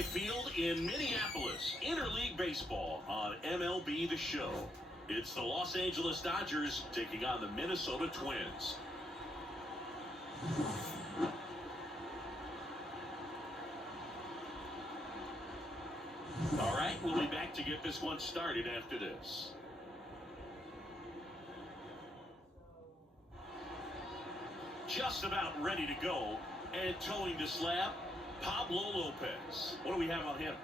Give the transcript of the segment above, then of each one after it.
Target Field in Minneapolis, Interleague Baseball on MLB The Show. It's the Los Angeles Dodgers taking on the Minnesota Twins. All right, we'll be back to get this one started after this. Just about ready to go, and towing the slab, Pablo Lopez. What do we have on him?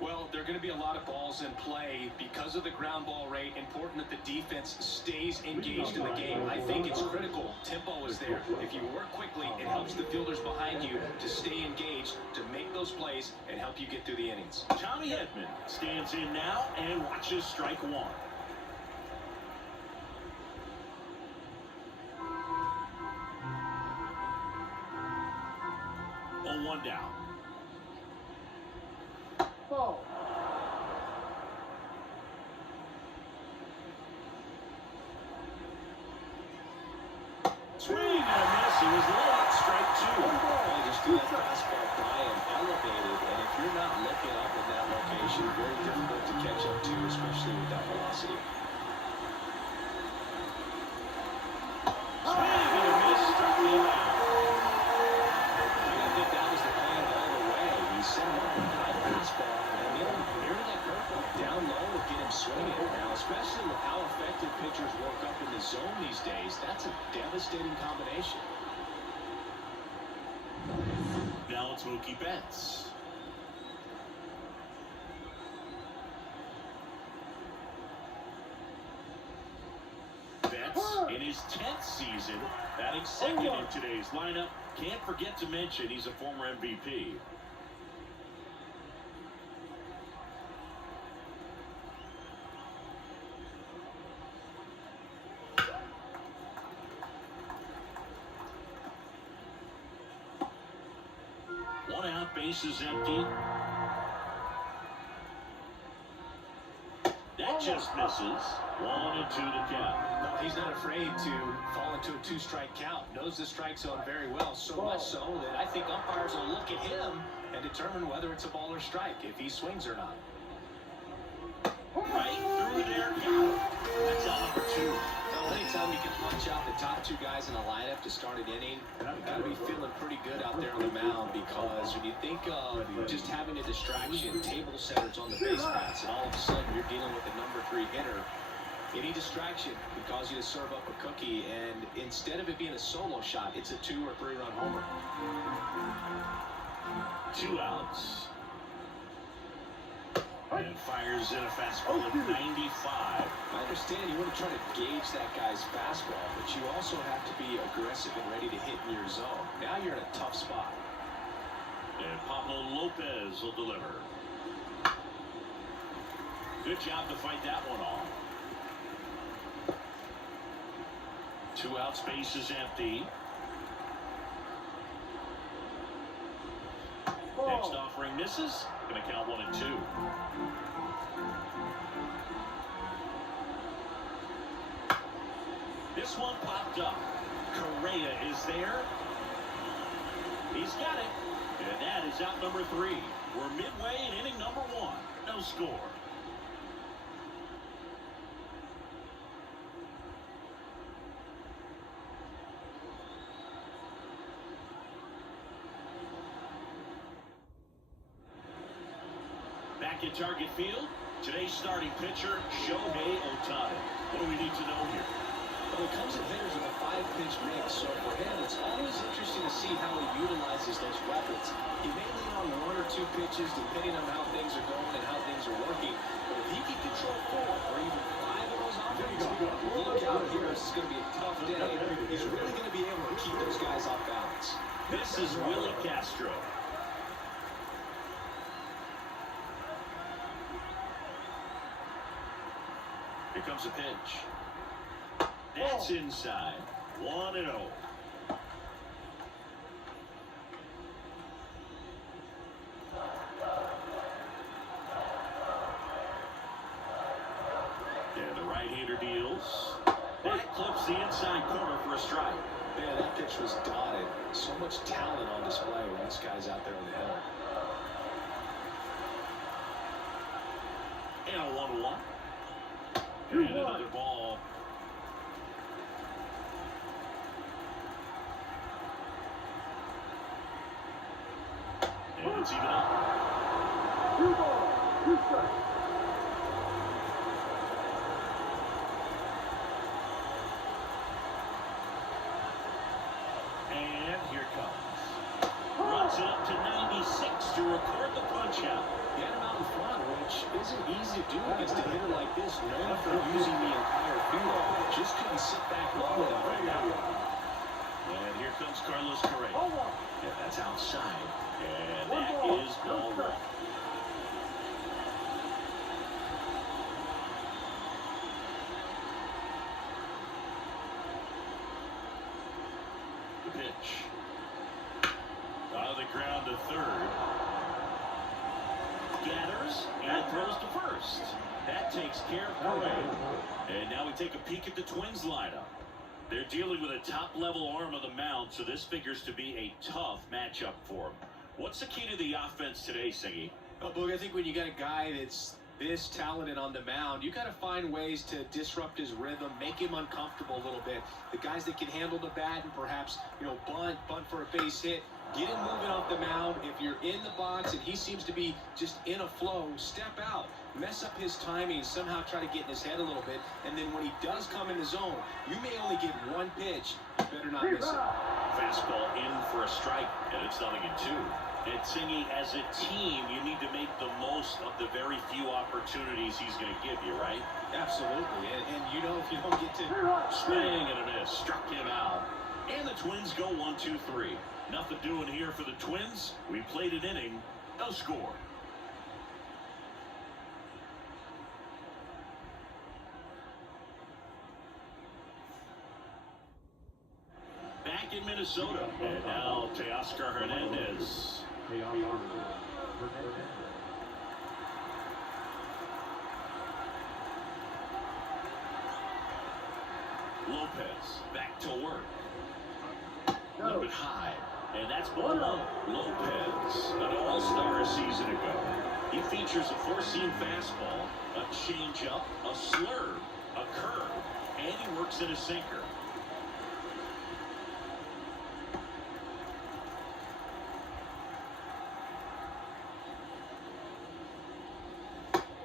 Well, there are going to be a lot of balls in play because of the ground ball rate. Important that the defense stays engaged in the game. I think it's critical. Tempo is there. If you work quickly, it helps the fielders behind you to stay engaged, to make those plays, and help you get through the innings. Tommy Edman stands in now and watches strike one. 0-1 down. Ball. Swing and a miss. He was late. Strike two. Well, just do that fastball high and elevated, and if you're not looking up in that location, very difficult to catch up to, especially with that velocity. Swing and a miss. Struck him out. I think that was the plan all the way. He set him up with a high fastball, and nearly that curveball down low to get him swinging. Now, especially with how effective pitchers work up in the zone these days, that's a devastating combination. Now it's Mookie Betts. Betts in his 10th season, batting second in today's lineup. Can't forget to mention he's a former MVP. One out, bases empty. That just misses. 1-2 to count. No, he's not afraid to fall into a two-strike count. Knows the strike zone very well, so much so that I think umpires will look at him and determine whether it's a ball or strike, if he swings or not. Right through there, got him. That's out number 2. Well, anytime you can punch out the top two guys in a lineup to start an inning, you've got to be feeling pretty good out there on the mound, because when you think of just having a distraction, table setters on the base paths, and all of a sudden you're dealing with a number 3 hitter, any distraction can cause you to serve up a cookie, and instead of it being a solo shot, it's a 2- or 3-run homer. 2 outs. And fires in a fastball at 95. I understand you want to try to gauge that guy's fastball, but you also have to be aggressive and ready to hit in your zone. Now you're in a tough spot. And Pablo Lopez will deliver. Good job to fight that one off. 2 outs, base is empty. Next offering misses. Going to count 1-2. This one popped up. Correa is there. He's got it. And that is out number 3. We're midway in inning number 1. No score. Back at Target Field, today's starting pitcher, Shohei Ohtani. What do we need to know here? Well, it comes at hitters with a 5-pitch mix, so for him, it's always interesting to see how he utilizes those weapons. He may lean on 1 or 2 pitches, depending on how things are going and how things are working. But if he can control 4 or even 5 of those offenses, look out here. This is going to be a tough day. He's really going to be able to keep those guys off balance. This is Willie Castro. Here comes a pitch. That's inside. 1-0. And the right-hander deals. That clips the inside corner for a strike. Man, that pitch was dotted. So much talent on display when this guy's out there on the hill. And a 1-1. And another ball. And it's even up. 2 balls, 2 strikes. And here comes. Runs it up to 96 to record the punch out. He had him out in front, which isn't easy to do against a hitter like this, known for using the entire field. Just couldn't sit back long enough right now. And here comes Carlos Correa. And that's outside. And that is ball one. The pitch. Out of the ground to third. Gathers and throws to first. That takes care of Correa. And now we take a peek at the Twins lineup. They're dealing with a top-level arm of the mound, so this figures to be a tough matchup for them. What's the key to the offense today, Siggy? Well, Boog, I think when you got a guy that's this talented on the mound, you got to find ways to disrupt his rhythm, make him uncomfortable a little bit. The guys that can handle the bat and perhaps, bunt for a base hit, get him moving off the mound. If you're in the box and he seems to be just in a flow, step out. Mess up his timing, somehow try to get in his head a little bit, and then when he does come in the zone, you may only get one pitch. You better not miss it. Fastball in for a strike, and it's 0-2. And Siggy, as a team, you need to make the most of the very few opportunities he's going to give you, right? Absolutely, and if you don't get to swing and a miss, struck him out. And the Twins go 1-2-3. Nothing doing here for the Twins. We played an inning, no score. Back in Minnesota, and now Teoscar Hernandez. Lopez back to work. A little bit high, and that's ball one. Lopez, an all-star a season ago. He features a four-seam fastball, a changeup, a slurve, a curve, and he works in a sinker.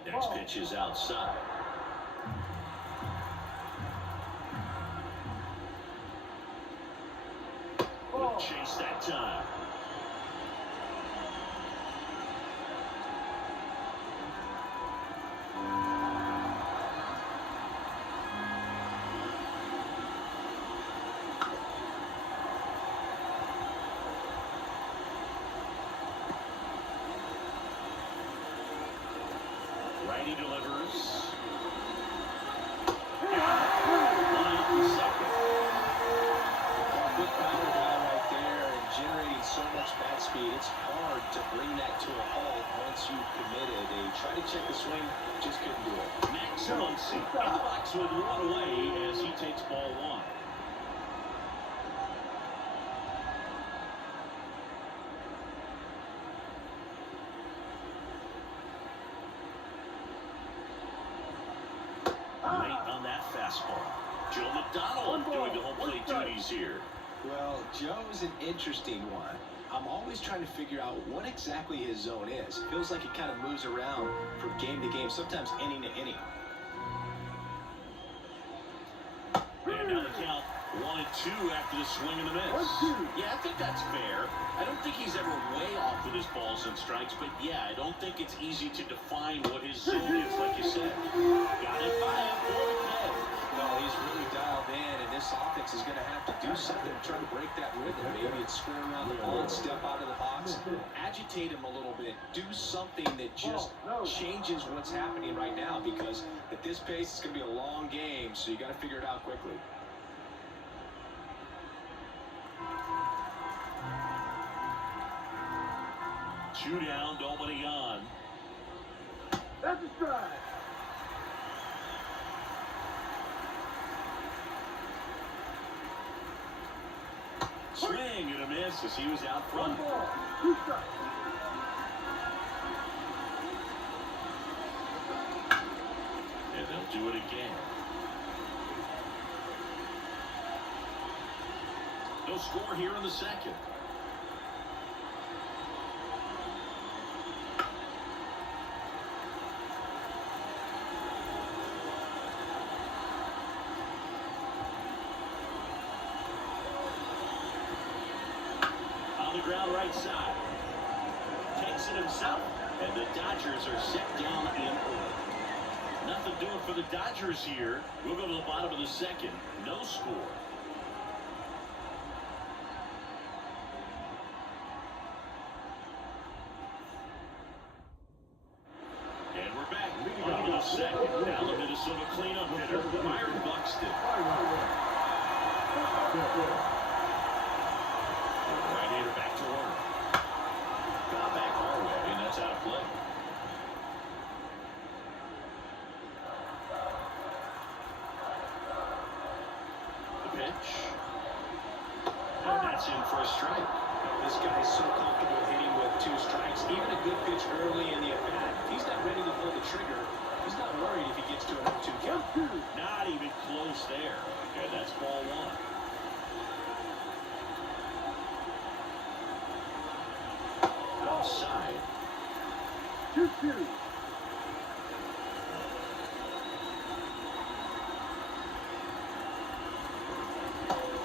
Next pitch is outside. Good chase that time. Righty delivers. Line to second. Good power guy right there and generating so much bat speed. It's hard to bring that to a halt once you've committed. They tried to check the swing, just couldn't do it. Max Muncy in the box with one away as he takes ball one. Late on that fastball. Joe McDonald doing the home plate duties here. Well, Joe's an interesting one. I'm always trying to figure out what exactly his zone is. It feels like he kind of moves around from game to game, sometimes inning to inning. And now the count 1-2 after the swing and the miss. Yeah, I think that's fair. I don't think he's ever way off with his balls and strikes, but yeah, I don't think it's easy to define what his zone is, like you said. Got it by him for the play. No, he's really dialed in, and this offense is going to have to do something to try to break that rhythm. Maybe it's square around the ball and step out of the box, agitate him a little bit, do something that just changes what's happening right now, because at this pace, it's going to be a long game, so you got to figure it out quickly. Two down, nobody on. That's a strike. Swing and a miss as he was out front. 1 ball, 2 strikes. do it again. No score here in the second. On the ground right side. Takes it himself. And the Dodgers are set down in order. Nothing doing for the Dodgers here. We'll go to the bottom of the second. No score. And we're back. Bottom of the second. Now the Minnesota cleanup hitter, Byron Buxton. Right-hander back to work. Got back our way, and that's out of play. The pitch. And that's in for a strike. This guy's so comfortable hitting with 2 strikes. Even a good pitch early in the at-bat. If he's not ready to pull the trigger, he's not worried if he gets to an 0-2 count. Not even close there. And that's ball 1. Outside. 2-2.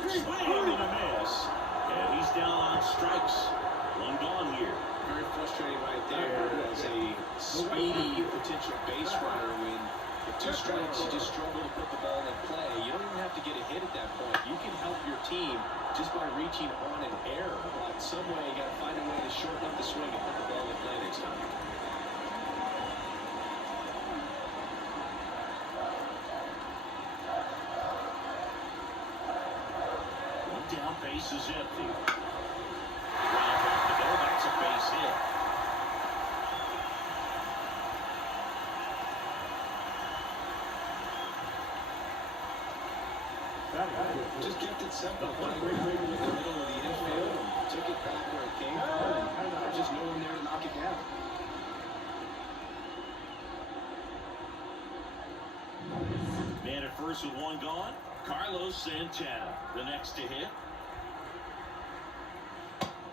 Swing and a miss. And he's down on strikes. 1 gone here. Very frustrating right there as a speedy potential base runner. When with 2 strikes, you just struggle to put the ball in play. You don't even have to get a hit at that point. You can help your team just by reaching on an error. But some way, you got to find a way to shorten up the swing and put the ball in play next time. Down, base is empty. Ground back to go. That's a base hit. Just kept it simple. Playing in the middle of the infield and took it back where it came from. And there's just no one there to knock it down. Man at first with 1 gone. Carlos Santana, the next to hit.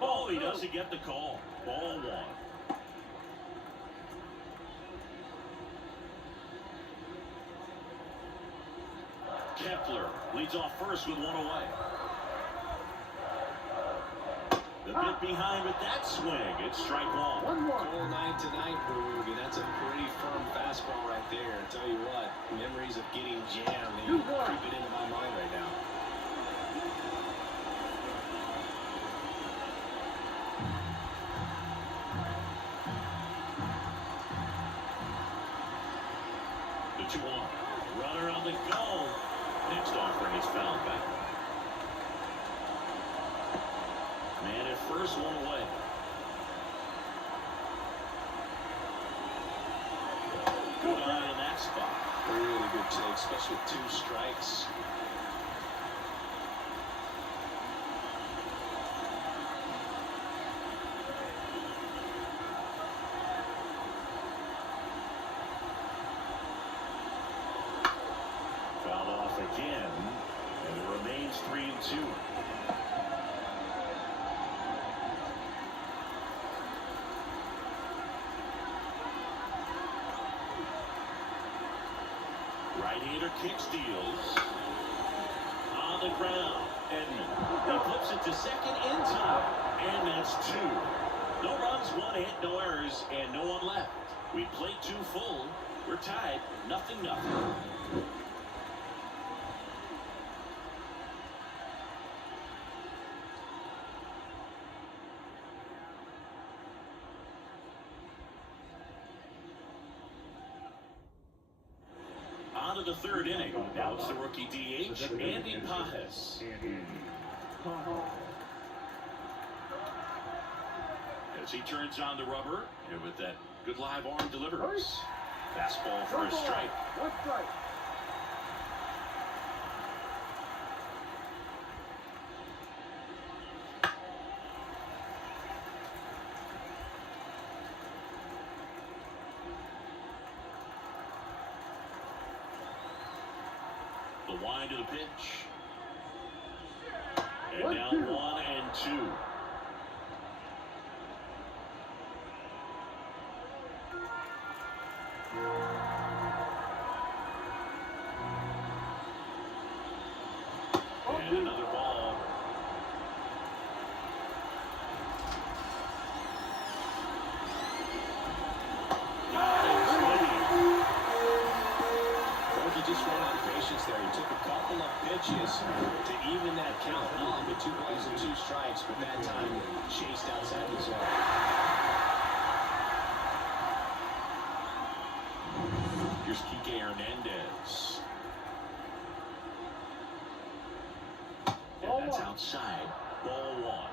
Oh, he doesn't get the call. Ball 1. Kepler leads off first with 1 away. The bit behind with that swing. It's strike 1. 1-1. Cold night tonight, Boog, and that's a pretty firm fastball right there. I tell you what, memories of getting jammed, they creep it into my mind right now. The 2-1. Runner on the go. Next offering is fouled back. Man at first, 1 away. Good eye in that spot. Really good take, especially with 2 strikes. Fouled off again, and it remains 3-2. Right-hander kick steals. On the ground, Edman. He flips it to second in time, and that's 2. No runs, 1 hit, no errors, and no one left. We played 2 full. We're tied, 0-0. On to the 3rd inning. Now it's the rookie DH, Andy Pajes. As he turns on the rubber, and with that good live arm delivers. Fastball for a strike. 1 strike. Wind to the pitch. And now 1-2. And another ball. He just ran out of patience there. He took a couple of pitches to even that count up with 2 balls and 2 strikes, but that time chased outside the zone. Here's Kike Hernandez. And that's outside. Ball 1.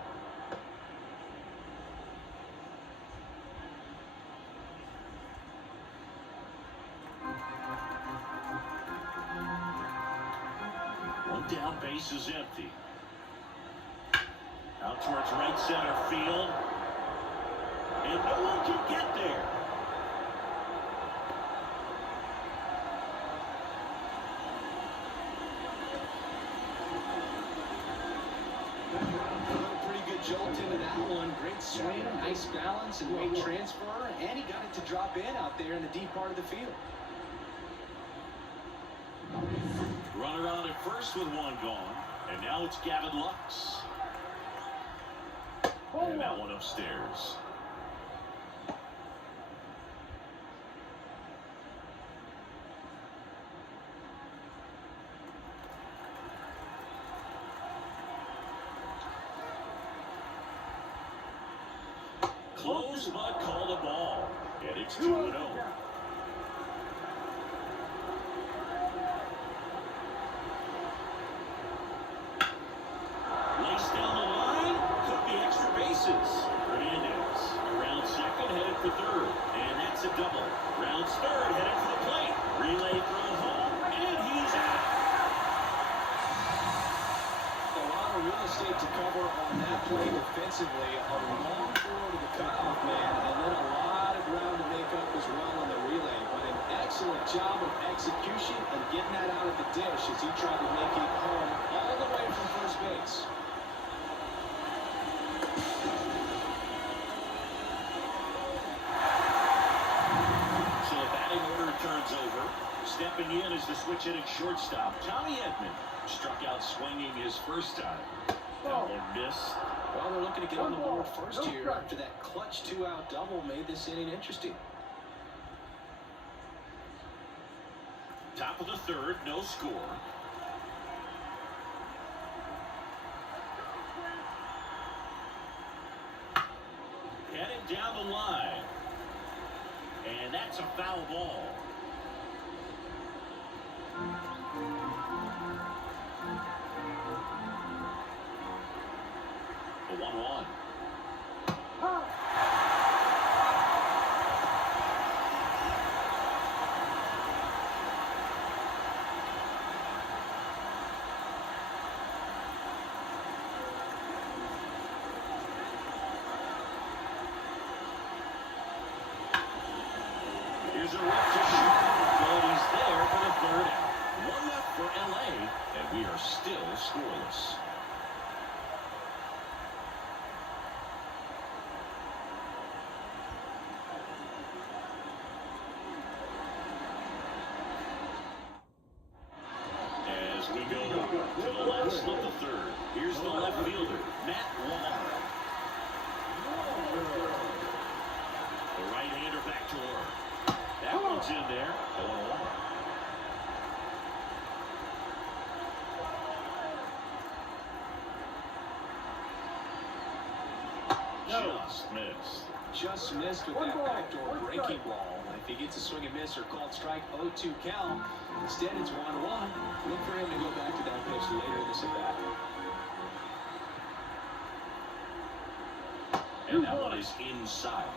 One down, base is empty. Out towards right center field. And no one can get there. Pretty good jolt into that one. Great swing, nice balance, and weight transfer. And he got it to drop in out there in the deep part of the field. Runner on at first with 1 gone. And now it's Gavin Lux. And that one upstairs. Close, but call the ball. And it's 2-0. Lace down the line. Could be extra bases. Hernandez around second, headed for third. And that's a double. Rounds third, headed for the plate. Relay throw home. And he's out. A lot of real estate to cover on that play defensively. A long throw to the cutoff man, and then a lot of ground to make up as well on the relay. But an excellent job of execution and getting that out of the dish as he tried to make it home all the way from first base. So the batting order turns over. Stepping in is the switch hitting shortstop, Tommy Edman. Struck out swinging his first time. That one missed. Well, they're looking to get on the board first here after that clutch 2-out double made this inning interesting. Top of the third, no score. Headed down the line. And that's a foul ball. The 1-1. Here's a rip to shoot. But he's there for the 3rd out. 1 left for LA, and we are still scoreless. As we go to the last of the 3rd, here's the left fielder, Matt Wall. The right-hander back to work. That one's in there. 0-1. Just missed with that backdoor breaking ball. If he gets a swing and miss or called strike, 0-2 count. Instead, it's 1-1. Look for him to go back to that pitch later in this at-bat. And that one is inside.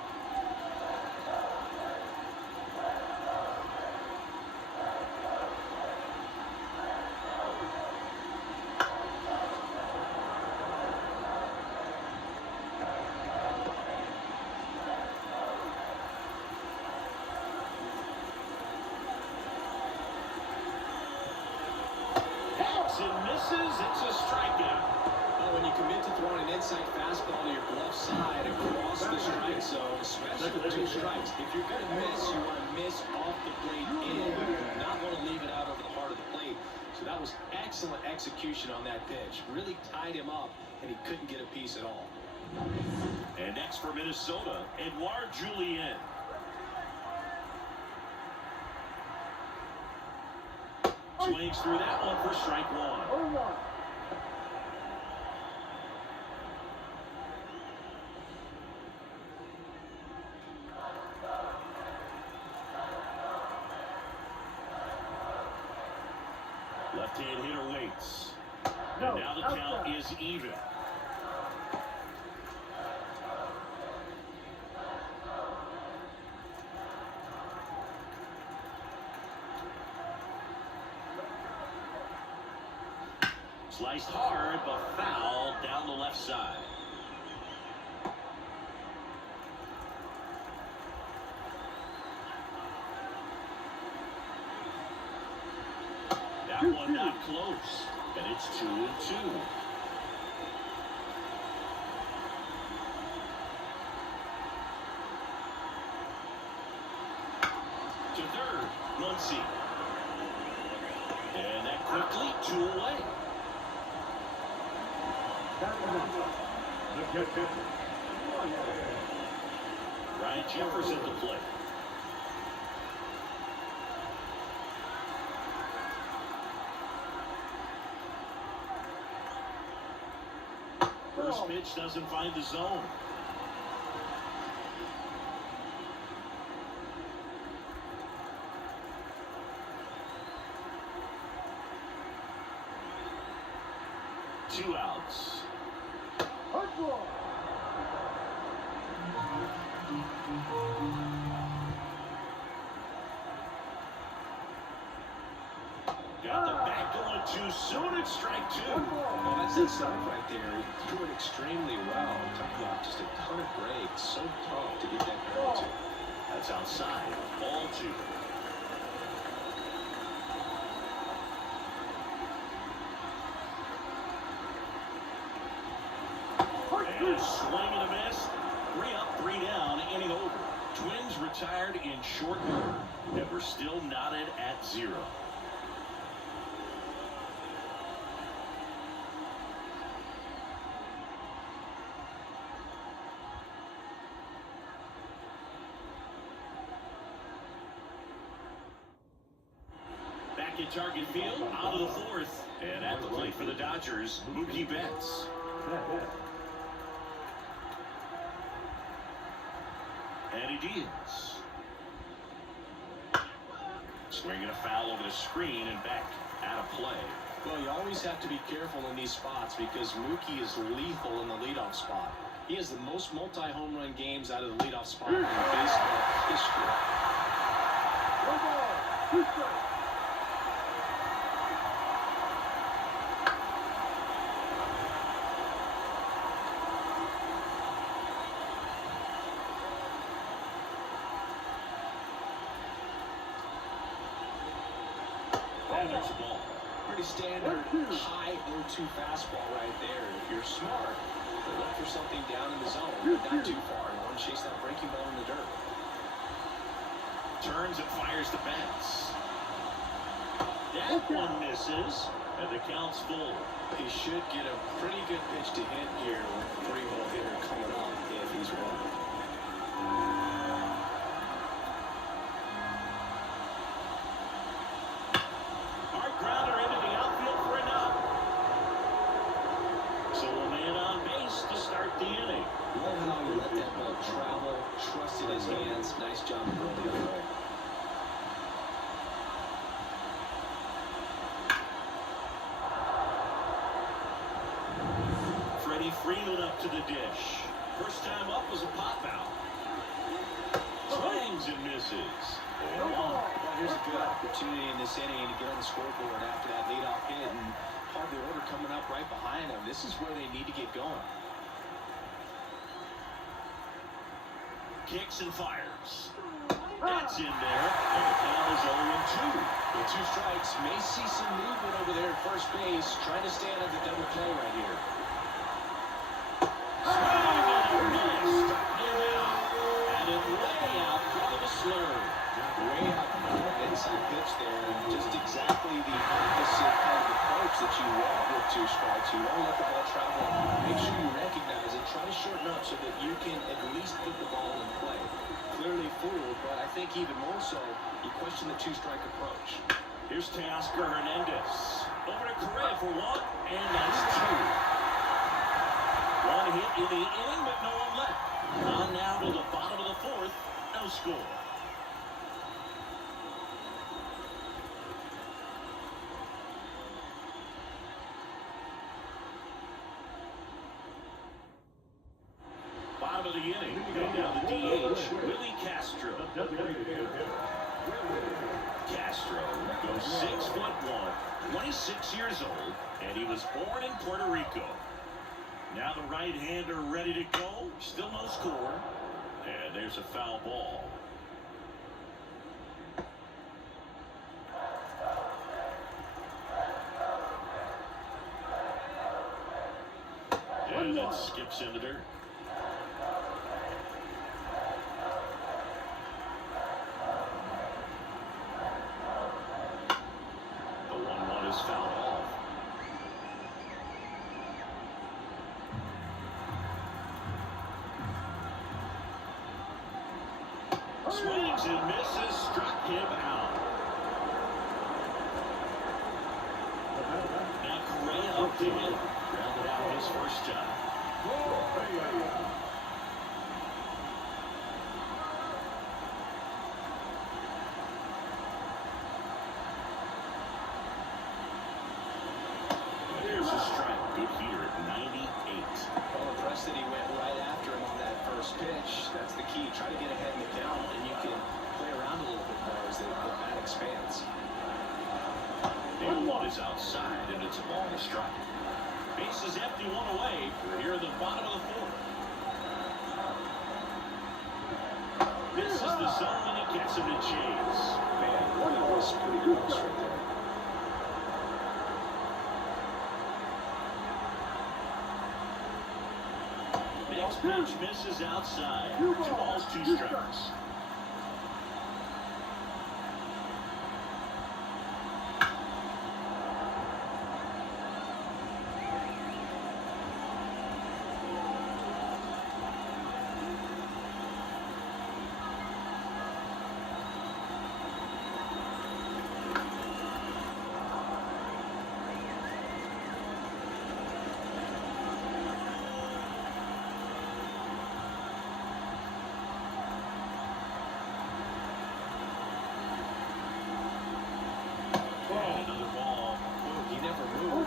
outside across the strike zone, especially with 2 strikes. If you're going to miss, you want to miss off the plate in. You do not want to leave it out over the heart of the plate. So that was excellent execution on that pitch. Really tied him up, and he couldn't get a piece at all. And next for Minnesota, Edouard Julien. Swings through that one for strike 1. 0-1. Left-hand hitter waits. No, And now the count is even. Sliced hard, but foul down the left side. That one not close, and it's 2-2. To third, Muncy. And that quickly 2 away. Ryan Jeffers at the plate. First pitch doesn't find the zone. Two outs. Got the back going too soon at strike 2. Well, that's that stuff right there. He threw it extremely well. Talking about just a ton of breaks. So tough to get that barrel to. That's outside. Ball 2. And a swing and a miss. 3 up, 3 down, inning over. Twins retired in short order, and we're still knotted at 0. Back at Target Field, out of the 4th, and at the plate for the Dodgers, Mookie Betts. And it is. Swinging a foul over the screen and back out of play. Well, you always have to be careful in these spots because Mookie is lethal in the leadoff spot. He has the most multi-home run games out of the leadoff spot in baseball history. 1 ball, 2 strikes. And there's a ball. Pretty standard high 0-2 fastball right there. If you're smart, look for something down in the zone, but not too far. You want to chase that breaking ball in the dirt. Turns and fires the Betts. That one misses, and the count's full. He should get a pretty good pitch to hit here with the 3-hole hitter coming up if he's wrong. Hard grounder into the outfield for a knock. So a man on base to start the inning. Love how he let that ball travel, trusted his hands. Nice job of going the other way. Freddie Freeman up to the dish. First time up was a pop out. Swings and misses. 0-1. Well, here's a good opportunity in this inning to get on the scoreboard after that leadoff hit, and hard the order coming up right behind them. This is where they need to get going. Kicks and fires. That's in there, and the count is 0-2. With 2 strikes, may see some movement over there at first base, trying to stand at the double play right here. Swing and a that you can at least put the ball in play. Clearly fooled, but I think even more so, you question the two-strike approach. Here's Teoscar Hernandez. Over to Correa for one, and that's two. One hit in the inning, but no one left. On now to the bottom of the fourth. No score. Bottom of the inning. And now the DH, Willie Castro. Castro goes 6'1", 26 years old, and he was born in Puerto Rico. Now the right-hander ready to go. Still no score. And there's a foul ball. And that skips in the dirt. The 1-1 is fouled off. Swings and misses, struck him out. Now Correa up to him. Grounded out his first time. There's a strike. Good here at 98. Well, impressed that he went right after him on that first pitch. That's the key. Try to get ahead in the count, and you can play around a little bit more as the bat expands. The 1 is outside, and it's a ball and a strike. Base is empty, one away. Here at the bottom of the fourth. This is the zone, and he gets him to chase. Man, that was pretty close right there. Next pitch misses outside. 2 balls, 2 strikes.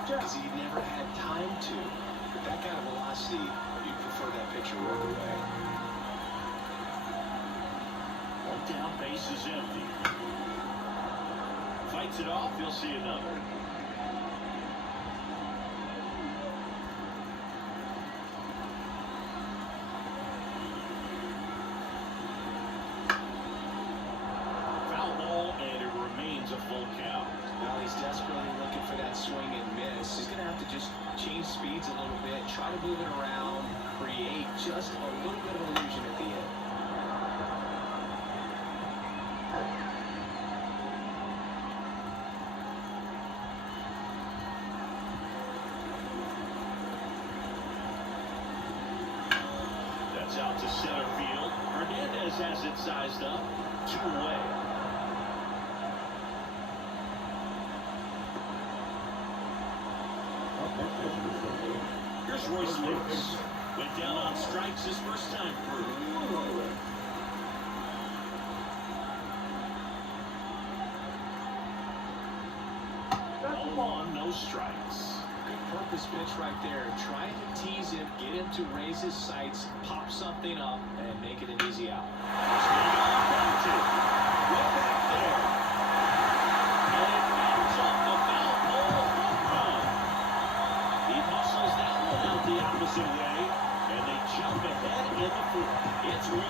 Because he never had time to. With that kind of velocity, you'd prefer that pitcher work away. One down, base is empty. Fights it off, he'll see another. Foul ball, and it remains a full count. Now he's desperately looking for that swing and miss. He's going to have to just change speeds a little bit, try to move it around, create just a little bit of illusion at the end. That's out to center field. Hernandez has it sized up. 2 away. Here's Royce Lewis. Went down on strikes his first time through. On, no strikes. Good purpose pitch right there. Trying to tease him, get him to raise his sights, pop something up, and make it an easy out. Way back there. And it bounces off the foul pole. Home run. He hustles that one out the opposite way, and they jump ahead in the fourth. It's 1-0.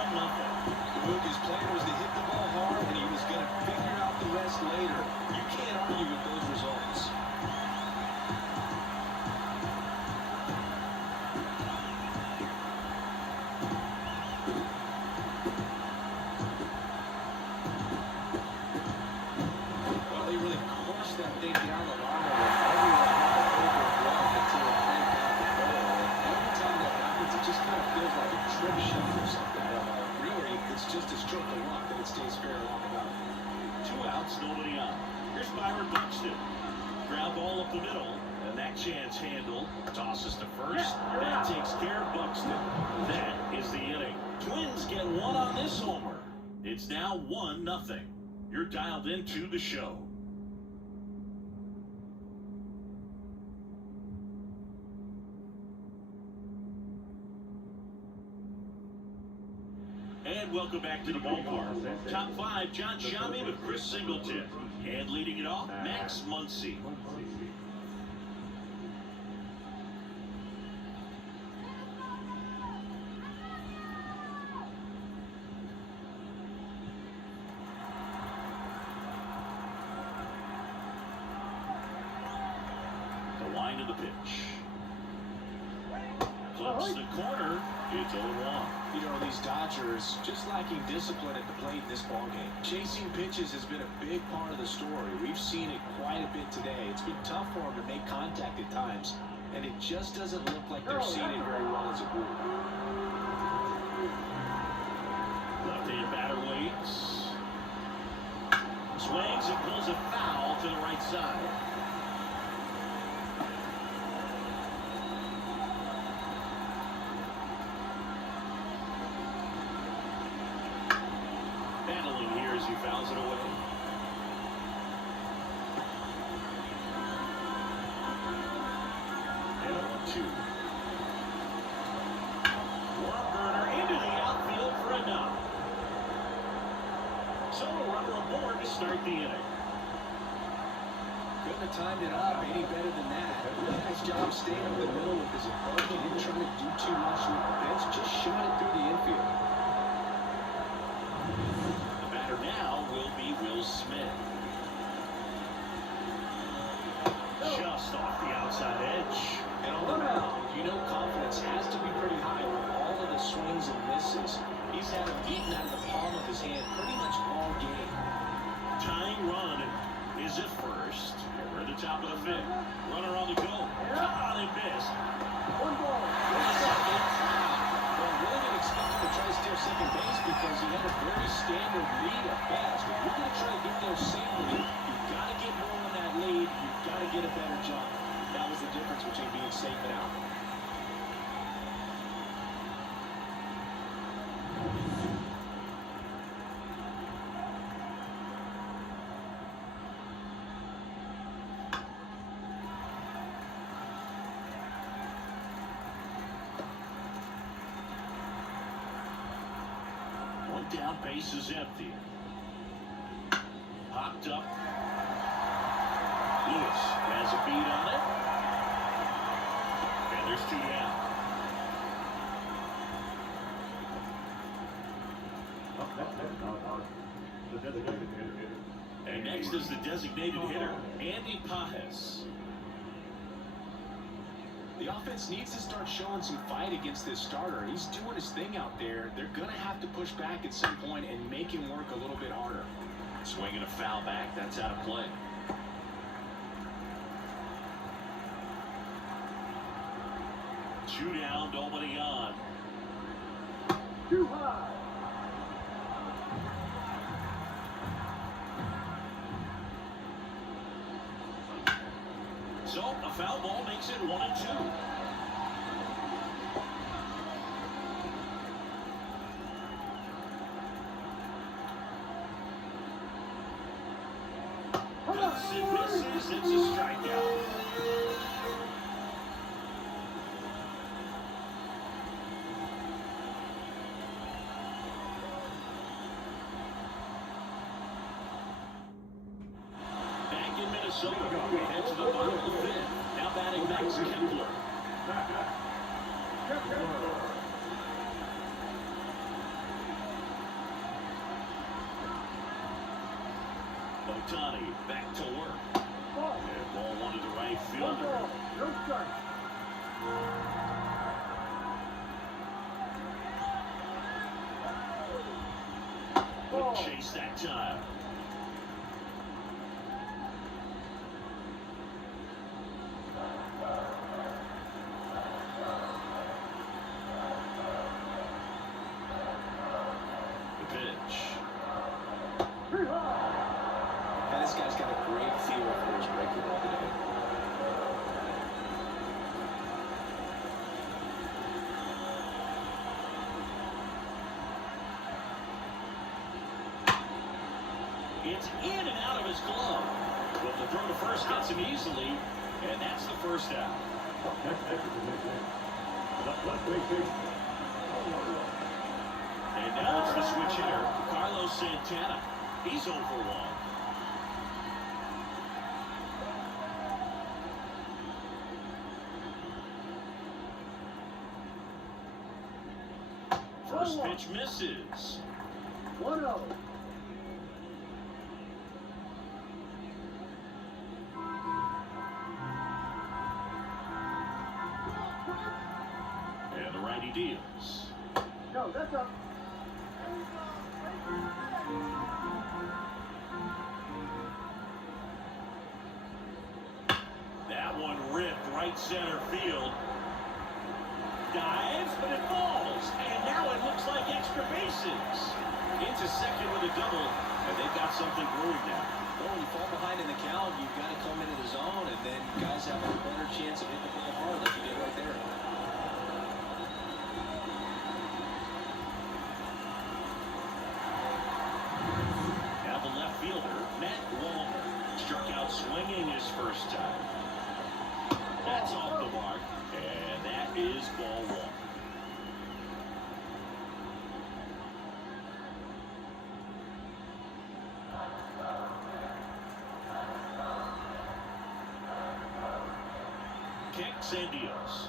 Look, his plan was to hit the ball hard, and he was going to figure out the rest later. You can't argue with those results. Well, they really coursed that thing down the line, and everyone had to overrun until it came down the goal. And every time that happens, it just kind of feels like a trip shot or something. Really, it's just a stroke of luck that it stays fair long enough. 2 outs, nobody on. Here's Byron Buxton. Ground ball up the middle, and that chance handled. Tosses to first. That takes care of Buxton. That is the inning. Twins get one on this homer. It's now 1-0. You're dialed into the show. And welcome back to the ballpark. Top 5, John Sciambi with Chris Singleton. And leading it off, Max Muncy. The line of the pitch. Clips the corner. It's 0-1. You know, these Dodgers just lacking discipline at the plate in this ballgame. Chasing pitches has been a big part of the story. We've seen it quite a bit today. It's been tough for them to make contact at times, and it just doesn't look like they're seeing it very well as a group. Left-hand batter waits. Swings and pulls a foul to the right side. Battling here as he fouls it away. And 1-2. Worm burner into the outfield for a knock. So a runner aboard to start the inning. Couldn't have timed it up any better than that. Really nice job staying up the middle with his approach. He didn't try to do too much with the pitch, just shot it through the infield. The batter now will be Will Smith. Just off the outside edge. And on the mound, you know confidence has to be pretty high with all of the swings and misses. He's had them eaten out of the palm of his hand pretty much all game. Tying run is at first. We're at the top of the 5th. Runner on the go. Ah, they missed. One ball. Well, really didn't expect him to try to steal second base because he had a very standard lead at best. But you're going to try to get there safely. You've got to get more on that lead. You've got to get a better jump. That was the difference between being safe and out. One down, base is empty. Popped up. Lewis has a beat on it. And there's 2 down. And next is the designated hitter, Andy Pajes. The offense needs to start showing some fight against this starter. He's doing his thing out there. They're going to have to push back at some point and make him work a little bit harder. Swinging a foul back, that's out of play. Two down, nobody on. Too high. So a foul ball makes it 1-2. Cuts and misses, it's a strikeout. Back in Minnesota, head to the bottom of the 5th. Now batting Max Kepler. Otani back to work. And ball one to the right One fielder. ball. No strike. Good chase that time. pitch. Too high. And this guy's got a great feel for his breaking ball today. It's in and out of his glove. Well, the throw to first gets him easily, and that's the first out. And now it's the switch hitter, Carlos Santana. He's 0 for 1. First pitch misses. 1-0. And the righty deals. No, that's up. That one ripped right center field. Dives, but it falls. And now it looks like extra bases. Into second with a double, and they've got something brewing now. Well, when you fall behind in the count, you've got to come into the zone, and then guys have a better chance of hitting the ball hard like you did right there. Now the left fielder, Matt Walker, struck out swinging his first time. That's off the mark, and that is ball 1. Kicks and deals.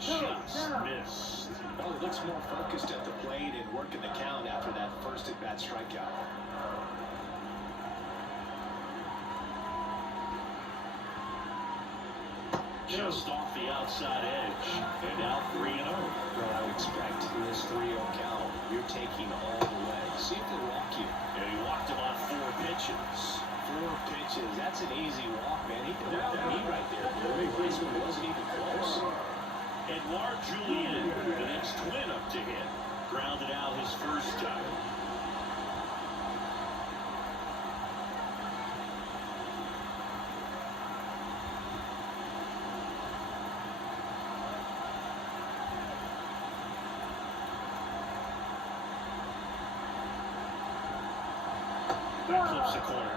Just missed. Well, he looks more focused at the plate and working the count after that first at-bat strikeout. Just off the outside edge, and now 3-0. Well, I would expect in this 3-0 count, you're taking all the way. See if they walk you. And he walked him on 4 pitches. 4 pitches. That's an easy walk, man. He threw out the knee right there. The replacement wasn't even close. Edouard Julien, the next Twin up to hit, grounded out his first time. That clips the corner.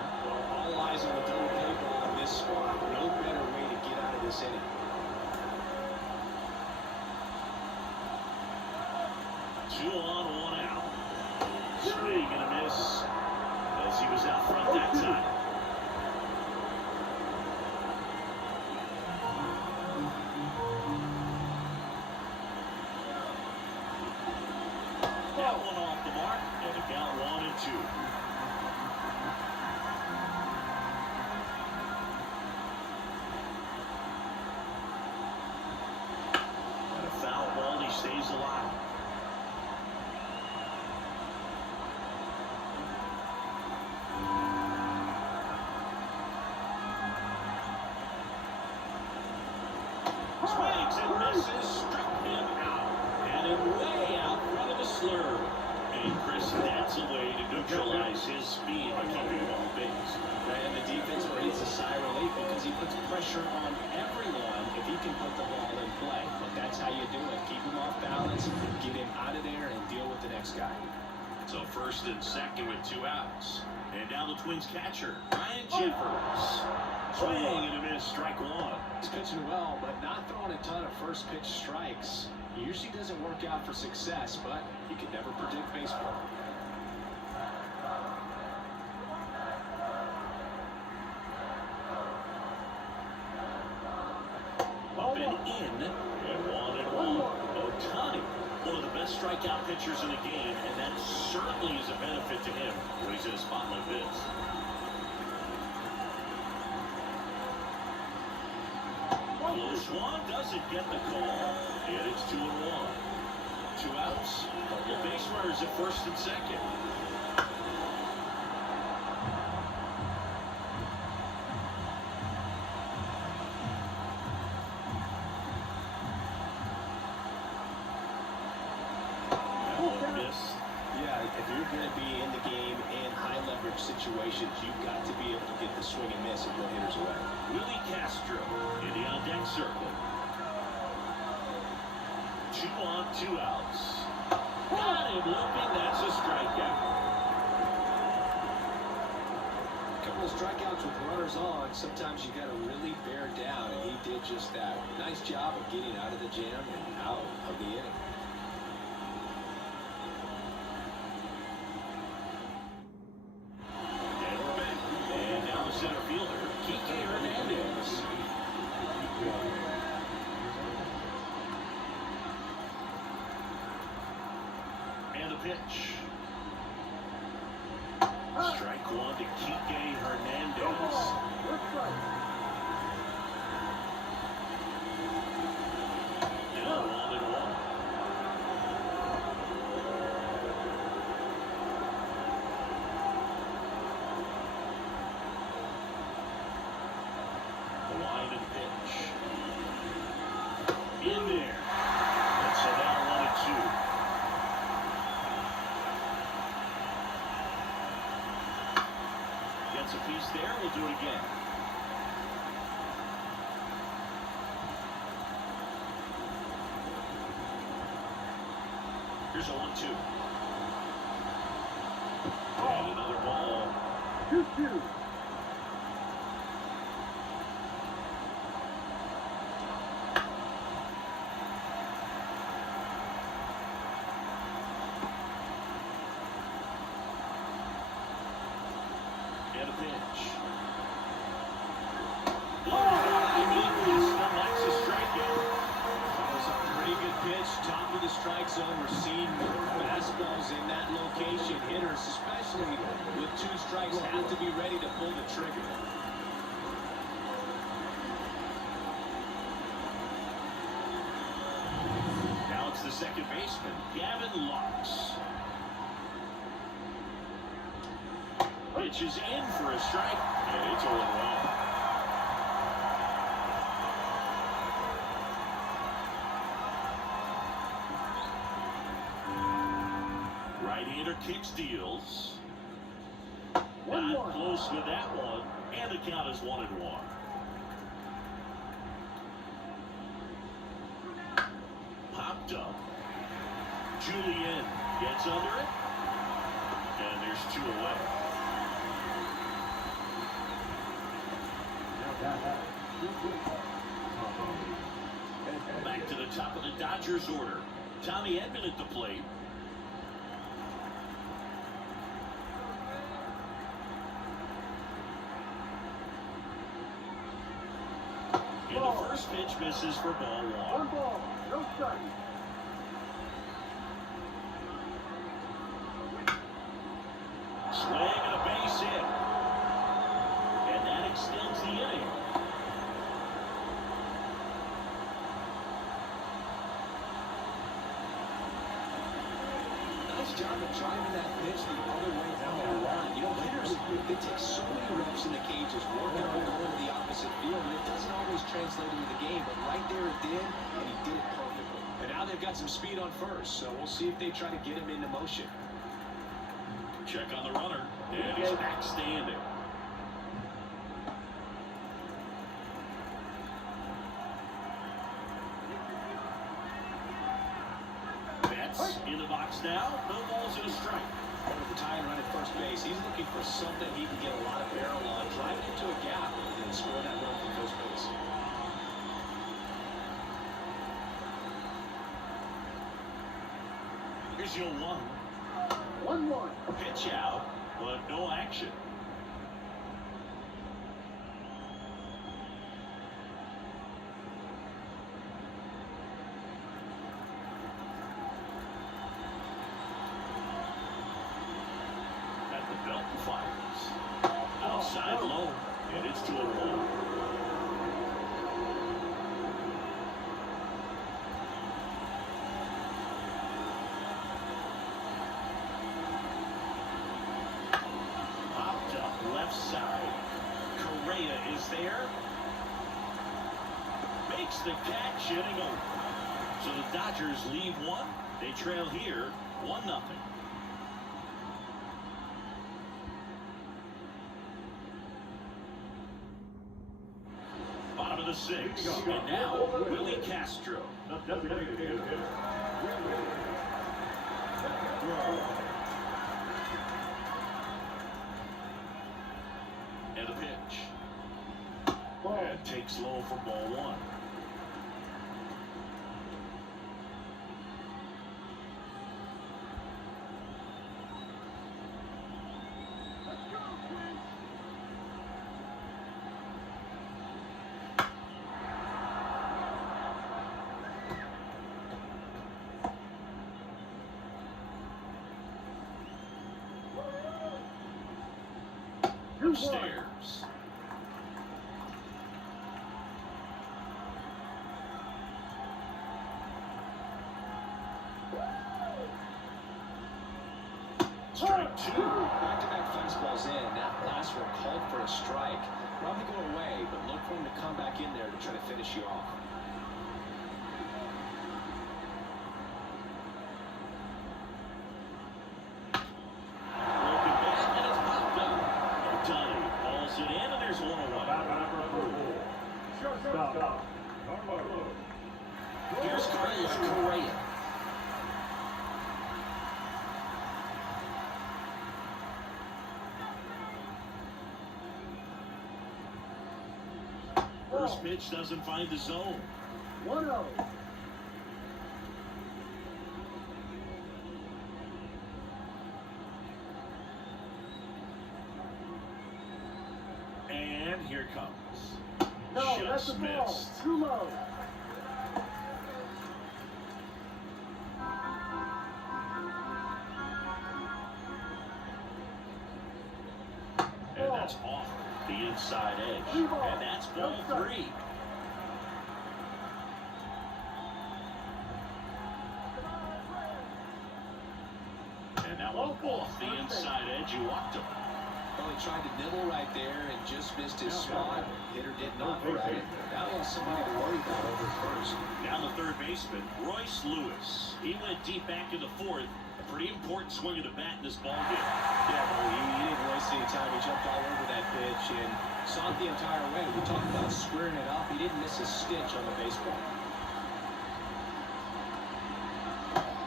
All eyes on the double play ball in this spot. No better way to get out of this inning. 2 on, 1 out. Swing and a miss as he was out front that time. That one off the mark, and a count 1-2. And a foul ball, he stays alive. Swings and misses, struck him out, and it way out front of the slur. And Chris, that's a way to neutralize his speed by keeping him on base. And the defense breathes a sigh of relief because he puts pressure on everyone if he can put the ball in play. But that's how you do it. Keep him off balance, get him out of there, and deal with the next guy. So first and second with 2 outs. And now the Twins catcher, Ryan Jeffers. Swing and a miss, strike 1. He's pitching well, but not throwing a ton of first pitch strikes. It usually doesn't work out for success, but you can never predict baseball. Up and in, and 1-1. Ohtani, one of the best strikeout pitchers in the game, and that certainly is a benefit to him when he's in a spot like this. Close one, doesn't get the call, and it's 2-1. 2 outs, double base runners at first and second. That one missed. Yeah, if you're going to be in the game in high leverage situations, you've got to be able to get the swing and miss and blow hitters away. Willie Castro in the on-deck circle. 2 on, 2 outs. Got him looping. That's a strikeout. A couple of strikeouts with runners on. Sometimes you got to really bear down, and he did just that. Nice job of getting out of the jam and out of the inning. And we're back. And now the center fielder, Kike Hernandez. And the pitch. Strike 1 to Kike Hernandez. Looks right. Now 1-1. The line and pitch. In there. And so now 1-2. Gets a piece there. We'll do it again. Here's a 1-2. And another ball. 2-2. And a pitch. I mean, Castro likes a strikeout. That was a pretty good pitch, top of the strike zone. We're seeing more fastballs in that location. Hitters, especially with 2 strikes, have to be ready to pull the trigger. Now it's the second baseman, Gavin Lux. Pitches in for a strike, and it's 0-1. Right-hander kicks, deals. Not close with that one, and the count is 1-1. Popped up. Julian gets under it, and there's 2 away. Back to the top of the Dodgers order. Tommy Edman at the plate. And the first pitch misses for ball 1. 1 ball. No strike. Swing and a base hit. And that extends the inning. Nice job of driving that pitch the other way down the line. You know, hitters, they take so many reps in the cages, working on going to the opposite field, and it doesn't always translate into the game, but right there it did, and he did it perfectly. And now they've got some speed on first, so we'll see if they try to get him into motion. Check on the runner, and he's back standing. Betts in the box now. No balls and a strike. With the tying run at first base, he's looking for something he can get a lot of barrel on, drive it into a gap, and score that run from first base. Here's your 1. 1-1. Pitch out, but no action. At the belt and fires. Outside low, and it's 2-1. Popped up left side. Correa is there. Makes the catch, inning over. So the Dodgers leave 1. They trail here 1-0. 6. And now, Willie Castro. And a pitch. And takes low for ball 1. Upstairs. Strike 2. Back-to-back fastballs in. That last one called for a strike. Probably go away, but look for him to come back in there to try to finish you off. Here's Carlos Correa. First pitch doesn't find the zone. 1-0. And here comes. No, that's Just the ball. missed. Too low. And that's off the inside edge. And that's ball 3. And that one off the inside edge. You walked him. Well, he tried to nibble right there and just missed his spot. Hitter did not grab it. Now he has somebody to worry about over first. Down the third baseman, Royce Lewis. He went deep back in the 4th. A pretty important swing of the bat in this ball game. Yeah, well, he didn't waste any time. He jumped all over that pitch and saw it the entire way. We talked about squaring it up. He didn't miss a stitch on the baseball.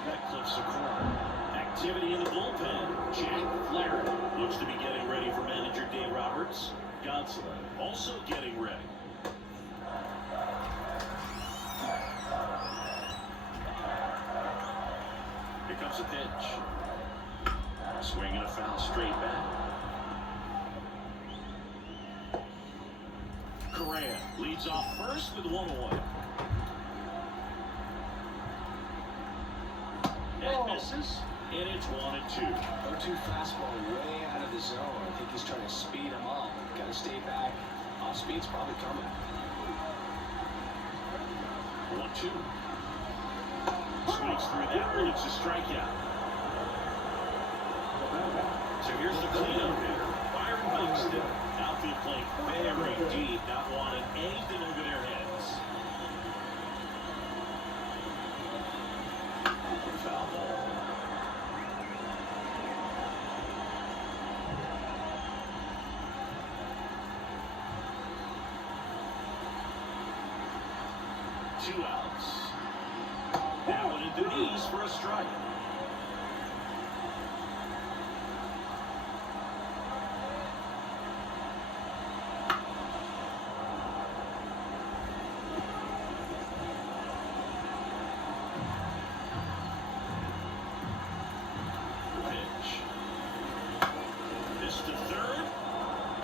That clips the corner. Activity in the bullpen. Jack Flaherty looks to be getting ready for manager Dave Roberts. Gonsolin also getting ready. Here comes a pitch. Swing and a foul straight back. Correa leads off first with 1-1. And misses. And it's 1-2. 0-2 fastball way out of the zone. I think he's trying to speed him up. Got to stay back. Off speed's probably coming. 1-2. Swings through that one. It's a strikeout. So here's the cleanup hitter, Byron Buxton. Outfield playing very deep, not wanting anything over their heads. Foul ball. Two outs. That one at the knees for a strike. Pitch. This to third.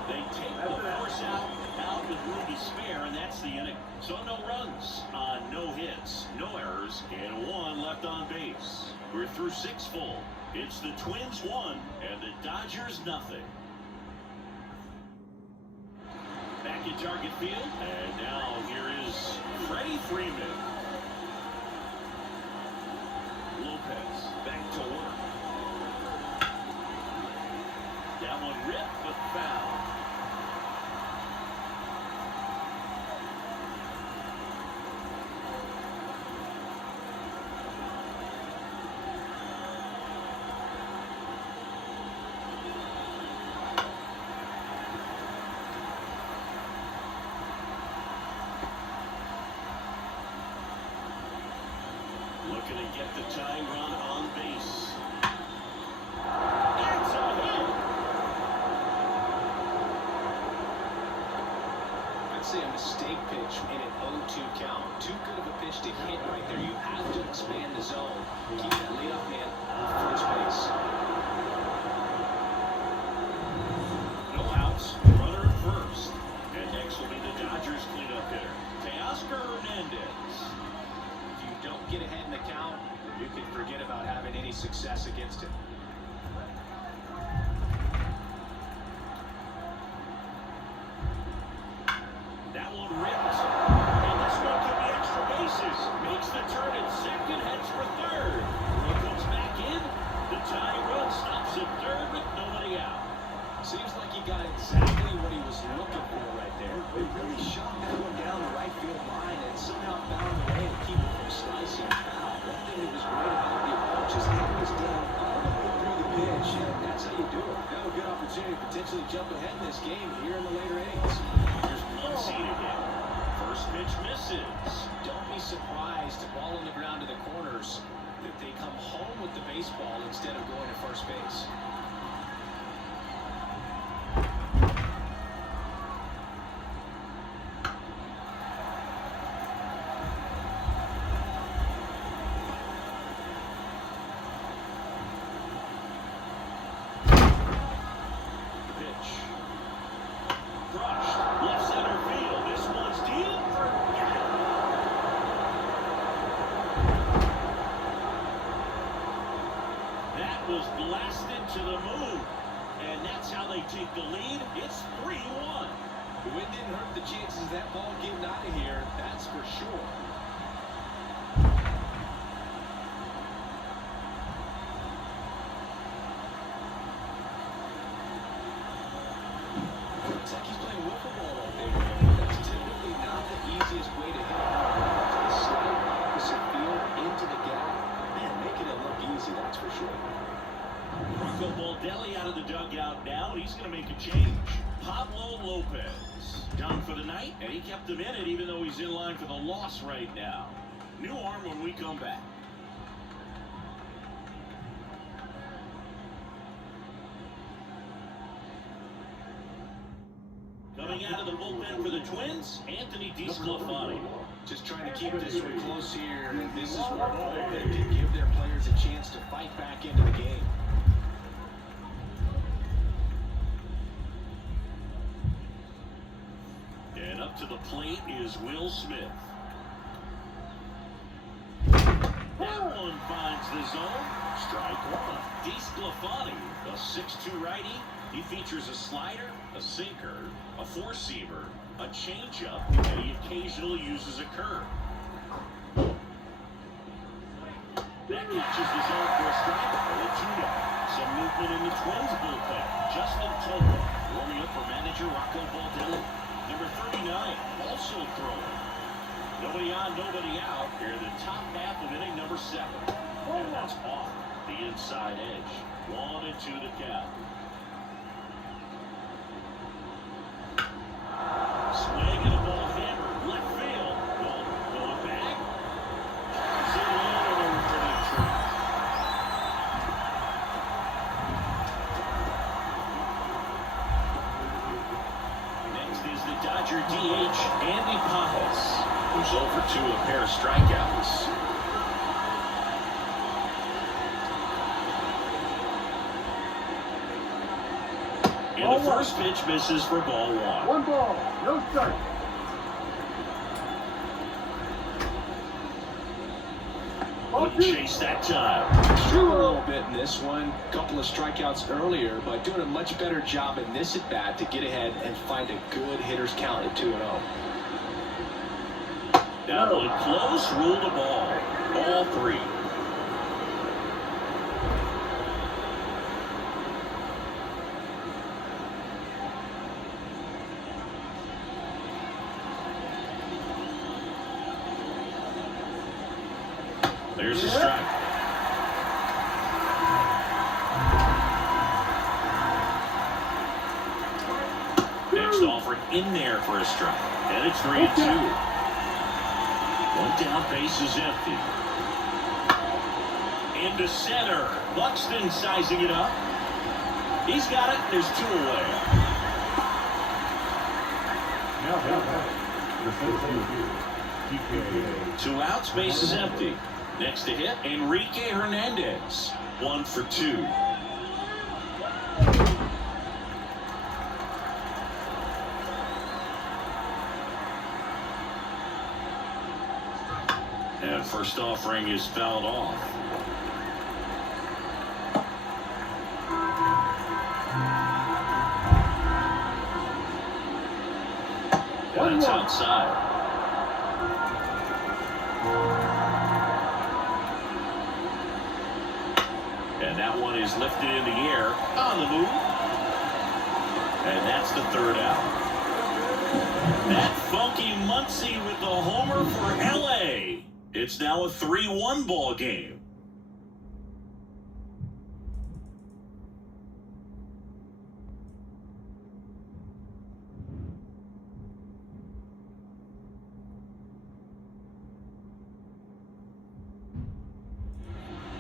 They take the force out with room to spare, and that's the inning. So no runs, no hits, no errors, and 1 left on base. We're through 6 full. It's the Twins 1 and the Dodgers nothing. Back at Target Field, and now here is Freddie Freeman. Lopez back to work. That one ripped, but foul. pitch in an 0-2 count. Too good of a pitch to hit right there. You have to expand the zone. Keep that leadoff man on first base. No outs, runner at first. And next will be the Dodgers cleanup hitter, Teoscar Hernandez. If you don't get ahead in the count, you can forget about having any success against him. That one ripped. And this one could be extra bases. Makes the turn at second, heads for third. He comes back in. The tying run stops at third with nobody out. Seems like he got exactly what he was looking for right there. He really shot that one down the right field line and somehow found a way to keep it from slicing foul. One thing that was great about the approach is that it was down all the way through the pitch, and that's how you do it. That was a good opportunity to potentially jump ahead in this game here in the later innings. Here's one seed again. First pitch misses. Don't be surprised, ball on the ground to the corners, that they come home with the baseball instead of going to first base. Was blasted to the moon, and that's how they take the lead. It's 3-1. The wind didn't hurt the chances of that ball getting out of here, that's for sure. It's like he's playing wiffle ball out there. That's typically not the easiest way to hit a ball. To the slight opposite field, into the gap. Man, making it look easy, that's for sure. Rocco Baldelli out of the dugout now, and he's going to make a change. Pablo Lopez done for the night, and he kept him in it even though he's in line for the loss right now. New arm when we come back. Coming out of the bullpen for the Twins, Anthony DeSclafani. Just trying to keep this one close here, and this is where all they can give their players a chance to fight back into the game. And up to the plate is Will Smith. That one finds the zone. Strike one. DeSclafani, a 6'2 righty. He features a slider, a sinker, a four-seamer, a changeup, and he occasionally uses a curve. That catches the zone for a strike. 0-2. Some movement in the Twins bullpen. Justin Topa warming up for manager Rocco Baldelli. Number 39, also throwing. Nobody on, nobody out. Here in the top half of inning number 7. And that's off the inside edge. 1-2 the count. Swing and a ball hammered. Left field. Ball going back. Next is the Dodger DH, Andy Pajas, who's over to a pair of strikeouts. And the first pitch misses for ball one. One ball, no strike. Wouldn't chase that time. Struggled a little bit in this one. Couple of strikeouts earlier, but doing a much better job in this at-bat to get ahead and find a good hitter's count at 2-0. Down one close, rule the ball. All 3. There's a strike. Next offering in there for a strike. And it's 3-2. One down, base is empty. Into center. Buxton sizing it up. He's got it. There's 2 away. Two outs, base is empty. Next to hit, Enrique Hernandez. 1 for 2. And first offering is fouled off. And it's outside. And that one is lifted in the air on the move. And that's the third out. That funky Muncy with the homer for LA. It's now a 3-1 ball game.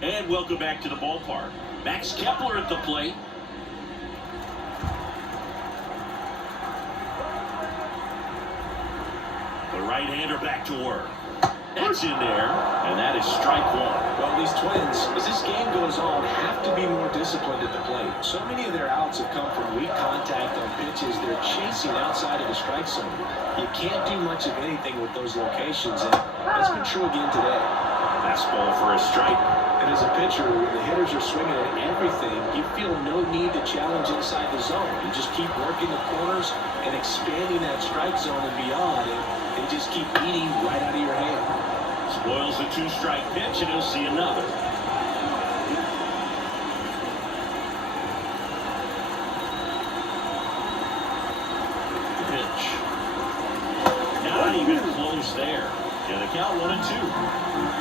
And welcome back to the ballpark. Max Kepler at the plate. The right-hander back to work. That's in there, and that is strike one. Well, these Twins, as this game goes on, have to be more disciplined at the plate. So many of their outs have come from weak contact on pitches they're chasing outside of the strike zone. You can't do much of anything with those locations, and that's been true again today. Fastball for a strike. And as a pitcher, when the hitters are swinging at everything, you feel no need to challenge inside the zone. You just keep working the corners and expanding that strike zone and beyond, and they just keep eating right out of your hand. Spoils a 2-strike pitch, and he'll see another. Pitch. Not even close there. And the count 1-2.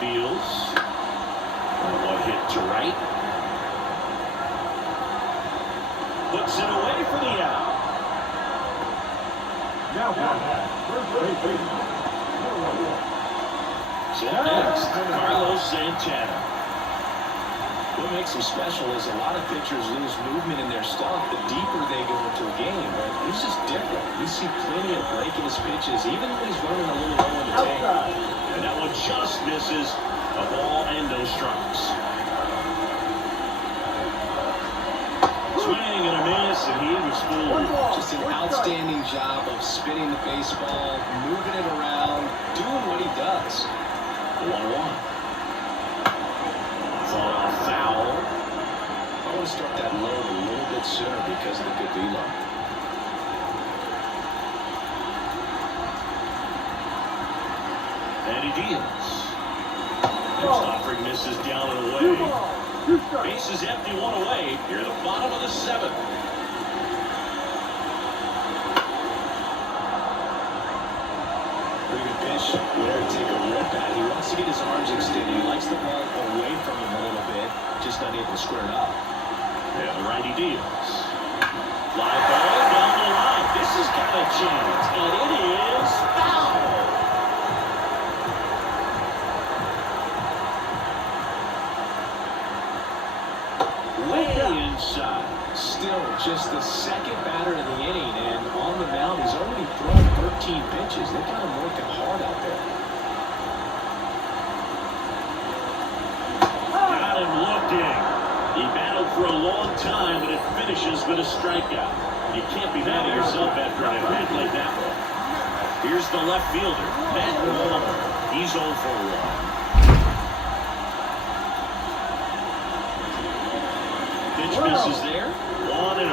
Deals. One hit to right. Puts it away for the out. So next, Carlos Santana. What makes him special is a lot of pitchers lose movement in their stuff the deeper they go into a game, but he's just different. We see plenty of breaking his pitches, even when he's running a little low in the tank. And that one just misses a ball and no strikes. Swing and a miss, and he was fooled. Just an outstanding job of spinning the baseball, moving it around, doing what he does. 1-1. Foul. I want to start that load a little bit sooner because of the good velo. And he deals. Next offering misses down and away. Base is empty, 1 away. Here at the bottom of the 7th. Pretty good pitch. There to take a rip at. He wants to get his arms extended. He likes the ball away from him a little bit, just unable to square it up. And the righty deals. Fly ball down the line. This has got a chance, and it is foul. Way inside. Still just the second batter of the inning, and on the mound, he's already thrown 13 pitches. They're kind of working hard out there. Got him looking. He battled for a long time, but it finishes with a strikeout. You can't be mad at yourself after an event like that one. Here's the left fielder, Matt Waller. He's 0 for 1. Pitch misses there. 1-0.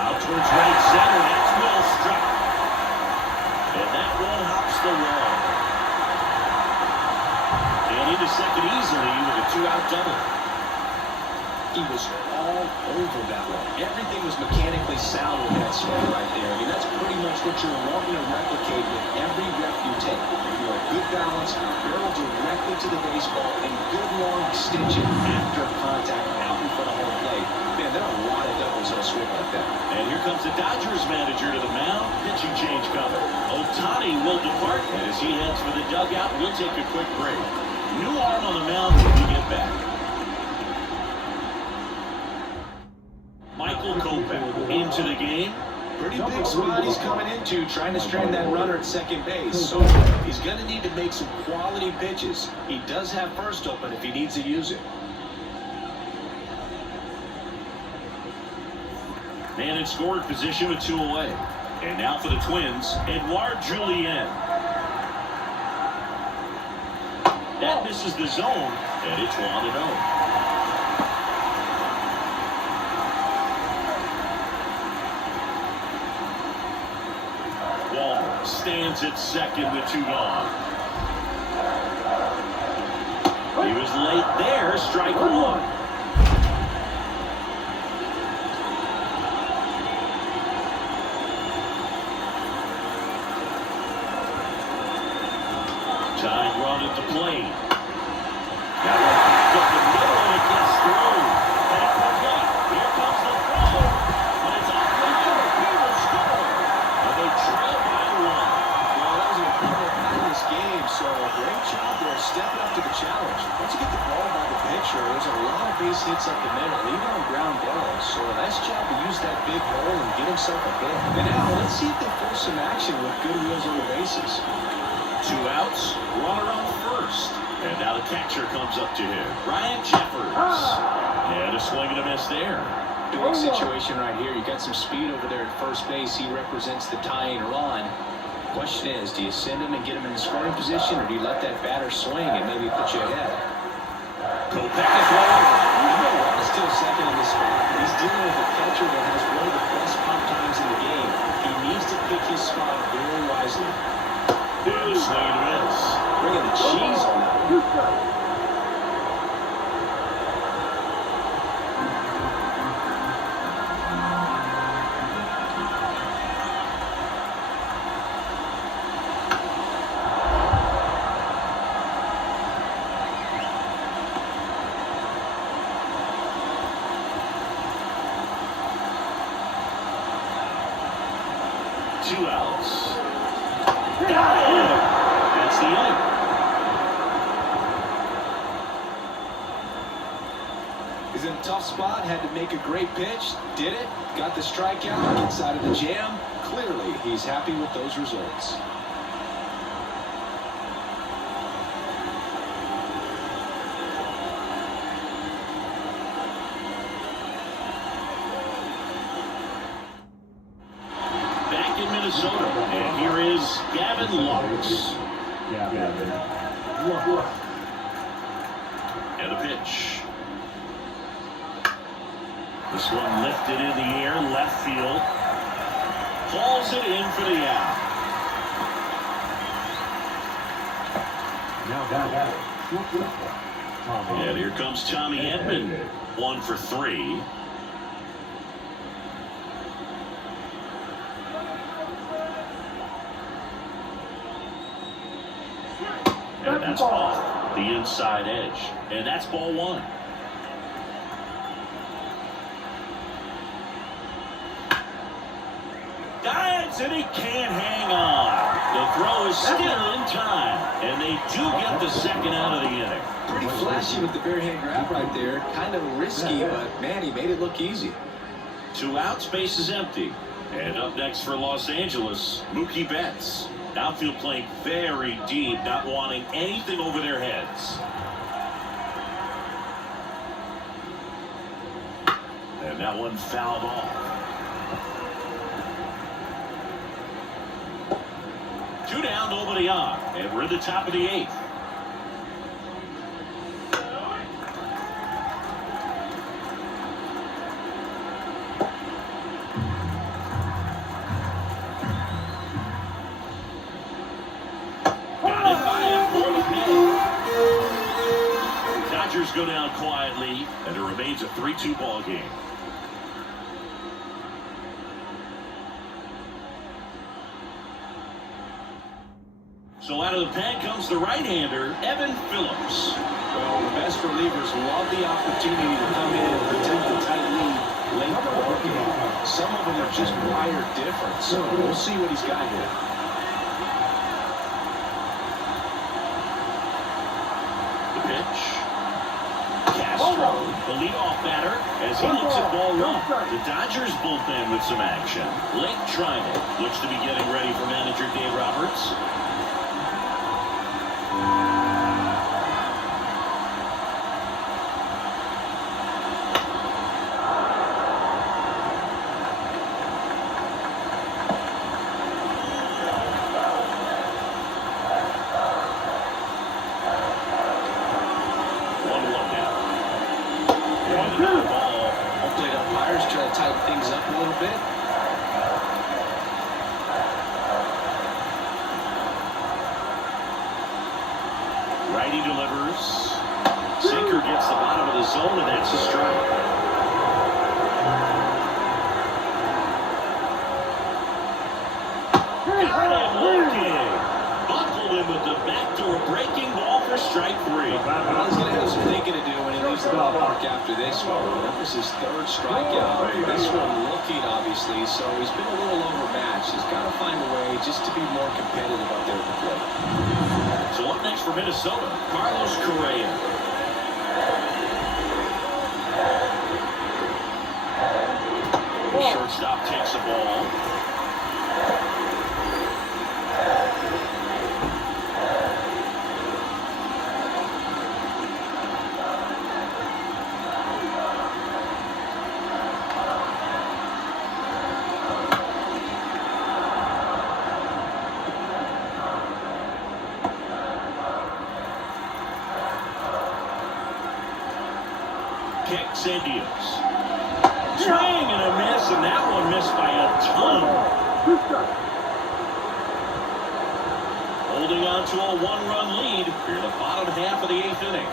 Out towards right center. That's well struck. And that one hops the wall. And into second easily with a 2-out double. He was all over that one. Everything was mechanically sound with that swing right there. I mean, that's pretty much what you're wanting to replicate with every rep you take. You have good balance, barrel directly to the baseball, and good long extension after contact out in front of home plate. Man, there are a lot of doubles on a swing like that. And here comes the Dodgers manager to the mound. Pitching change coming. Ohtani will depart as he heads for the dugout. We'll take a quick break. New arm on the mound when we get back. Michael Kopech into the game. Pretty big spot he's coming into, trying to strand that runner at second base. So he's going to need to make some quality pitches. He does have first open if he needs to use it. Man in scoring position with 2 away. And now for the Twins, Edouard Julien. That misses the zone, and it's 1-0. Stands at second with 2 gone. He was late there, strike 1. Tying run at the plate. That one back up the middle and it gets through. And it comes up. Here comes the throw. And it's off the middle. He will score. And they trail by 1. Well, that was an important part of this game, so great job there stepping up to the challenge. Once you get the ball by the pitcher, there's a lot of base hits up the middle, even on ground balls. So a nice job to use that big hole and get himself a hit. And now let's see if they force some action with good wheels on the bases. 2 outs, runner on first. And now the catcher comes up to him. Ryan Jeffers. And a swing and a miss there. Big situation right here. You got some speed over there at first base. He represents the tying run. Question is, do you send him and get him in the scoring position, or do you let that batter swing and maybe put you ahead? Kopech is well. Still second in this spot, but he's dealing with a catcher that has one of the best pop times in the game. He needs to pick his spot very wisely. And a swing and a miss. Bringing the cheese on that one. Two outs. That's the inning. He's in a tough spot, had to make a great pitch, did it, got the strikeout, inside of the jam. Clearly, he's happy with those results. Minnesota. And here is Gavin Lux. And a pitch. This one lifted in the air, left field. Falls it in for the out. And here comes Tommy Edman. 1 for 3. And that's off the inside edge. And that's ball 1. Dives, and he can't hang on. The throw is still in time. And they do get the second out of the inning. Pretty flashy with the bare hand grab right there. Kind of risky, but man, he made it look easy. 2 outs, base is empty. And up next for Los Angeles, Mookie Betts. Outfield playing very deep, not wanting anything over their heads. And that one fouled off. 2 down, nobody on. And we're in the top of the 8th. Dodgers go down quietly, and it remains a 3-2 ball game. So out of the pen comes the right-hander, Evan Phillips. Well, the best relievers love the opportunity to come in and protect the tight lead late in the ball game. Some of them are just wired different, so we'll see what he's got here. The pitch. Castro, the leadoff batter, as he looks at ball one. The Dodgers bullpen with some action. Lake Trinan looks to be getting ready for manager Dave Roberts. Hopefully the umpires try to tighten things up a little bit. Righty delivers. Sinker gets the bottom of the zone, and that's a strike. Got him looking. Buckled him with the backdoor breaking ball for strike 3. Well, he's going to have some thinking to do when he leaves the ballpark after this one. That was his third strikeout. This one looking, obviously, so he's been a little overmatched. He's got to find a way just to be more competitive up there at the plate. So up next for Minnesota, Carlos Correa. The shortstop takes the ball. Kicks and deals. Swing and a miss, and that one missed by a ton. Holding on to a 1-run lead here in the bottom half of the 8th inning.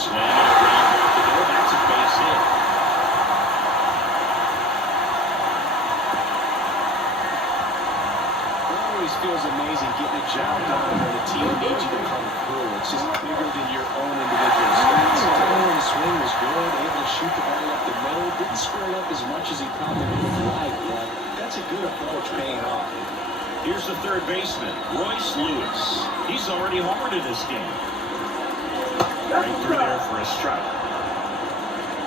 Swing and a ground ball to go. That's a base hit. Always feels amazing getting a job done when the team needs you to come through. It's just bigger than your own individual stats. The swing was good, able to shoot the ball up the middle. Didn't square up as much as he probably would have liked, but that's a good approach paying off. Here's the third baseman, Royce Lewis. He's already homered in this game. Right through there for a strike.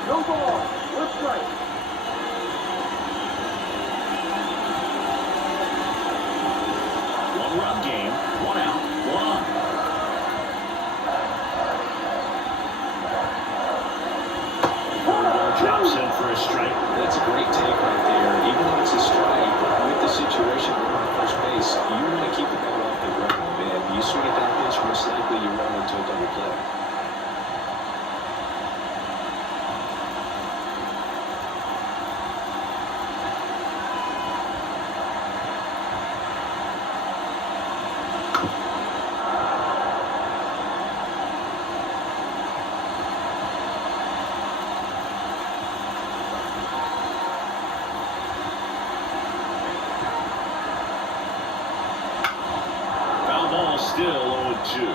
No ball. 1 strike. One-run game, 1 out, 1 on. Drops in for a strike. That's a great take right there. Even though it's a strike, with the situation on first base, you want to keep the ball off the ground, man. You swing at that pitch, most likely you run into a double play. Still 0-2.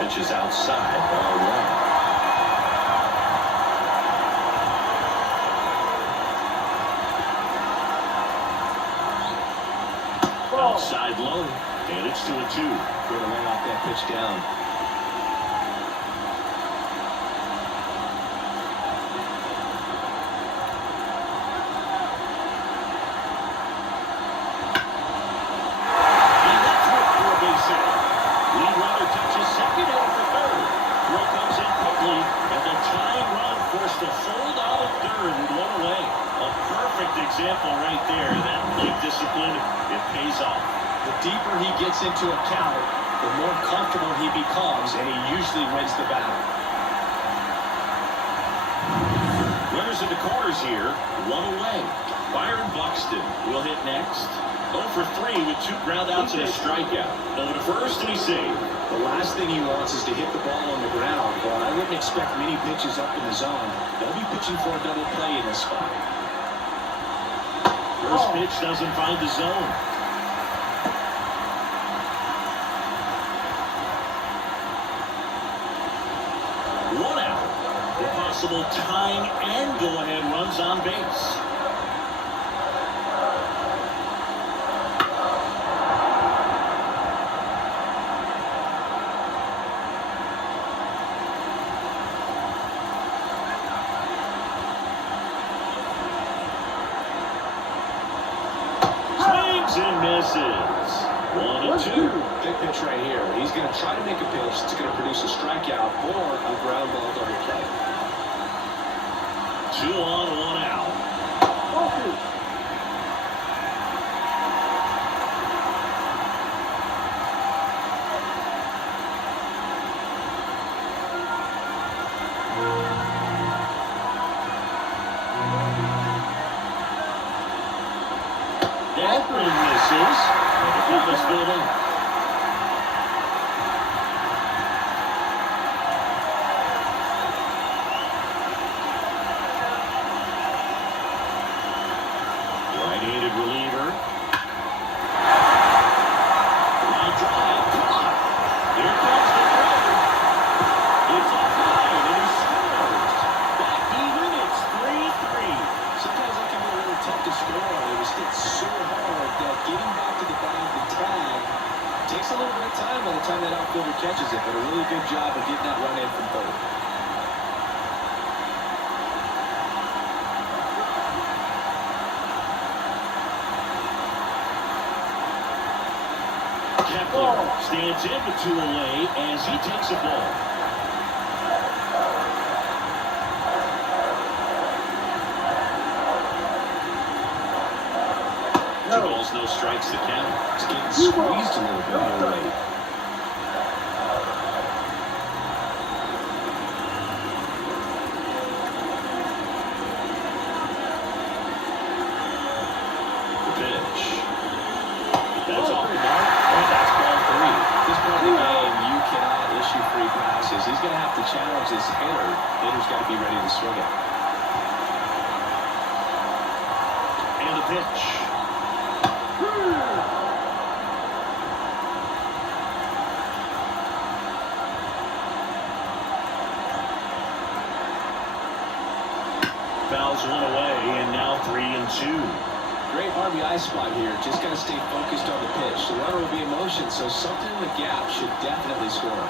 Pitch is outside, ball 1. Outside low, and it's 2-2. Good to lay off that pitch down. Lead runner touches second and for third. Throw comes in quickly, and the tying run forced to fold out of third with 1 away. A perfect example right there. That plate discipline, it pays off. The deeper he gets into a count, the more comfortable he becomes, and he usually wins the battle. Well, Runners at the corners here, one away. Byron Buxton will hit next. 0 for 3 with 2 groundouts and a strikeout. Over to first, and he's saved. The last thing he wants is to hit the ball on the ground, but I wouldn't expect many pitches up in the zone. They'll be pitching for a double play in this spot. First pitch doesn't find the zone. One out. The possible tying and go-ahead runs on base. And misses. 1-2. Big pitch right here. He's going to try to make a pitch that's going to produce a strikeout or a ground ball double play. 2 on, 1 out. That one misses. And the count is still in. Right-handed reliever. Line drive. Caught. Here comes the throw. It's a high, and he scores. Back even. It's 3-3. Sometimes it can be a little tough to score. It was hit so hard that getting back to the bag and tag takes a little bit of time by the time that outfielder catches it, but a really good job of getting that run in from third. Kepler stands in with 2 away as he takes a ball. Two balls, no strikes to count. It's getting squeezed a little bit more late. The pitch. That's off the mark, and that's ball 3. This point of the game, you cannot issue free passes. He's going to have to challenge this hitter. Hitter's got to be ready to swing it. And the pitch. Fouls one away, and now 3-2. Great RBI spot here. Just got to stay focused on the pitch. The runner will be in motion, so something in the gap should definitely score.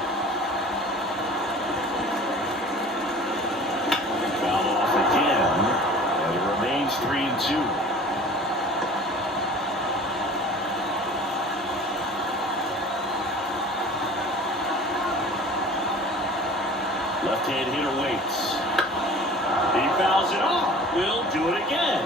Foul off again, and it remains 3-2. Left-hand hitter waits. He fouls it off. Will do it again.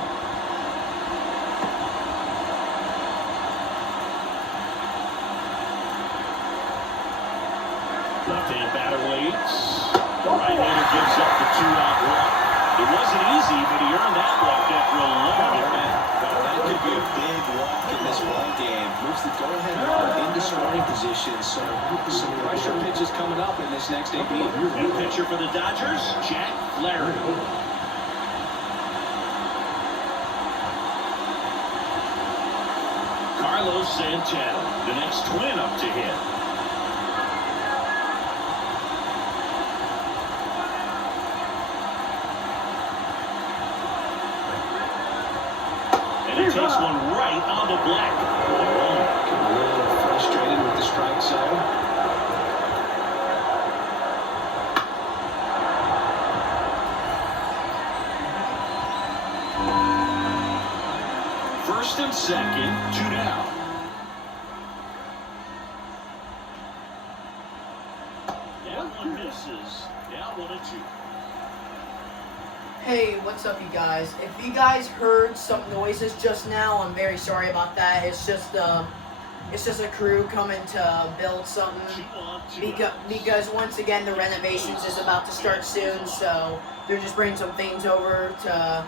Left-hand batter waits. The right-hander gives up the 2-out walk. It wasn't easy, but he earned that walk after a long at-bat. That could be a big walk in this ball game. Moves the go-ahead runner into scoring position. So some pressure pitches coming up in this next AB. New pitcher for the Dodgers, Jack Flaherty. Carlos Santana, the next Twin up to hit. And he takes one right on the black. A little frustrated with the strike zone. First and second, 2 down. That one misses. Now 1-2. Hey, what's up, you guys? If you guys heard some noises just now, I'm very sorry about that. It's just It's just a crew coming to build something. Because once again, the renovations is about to start soon, so they're just bringing some things over to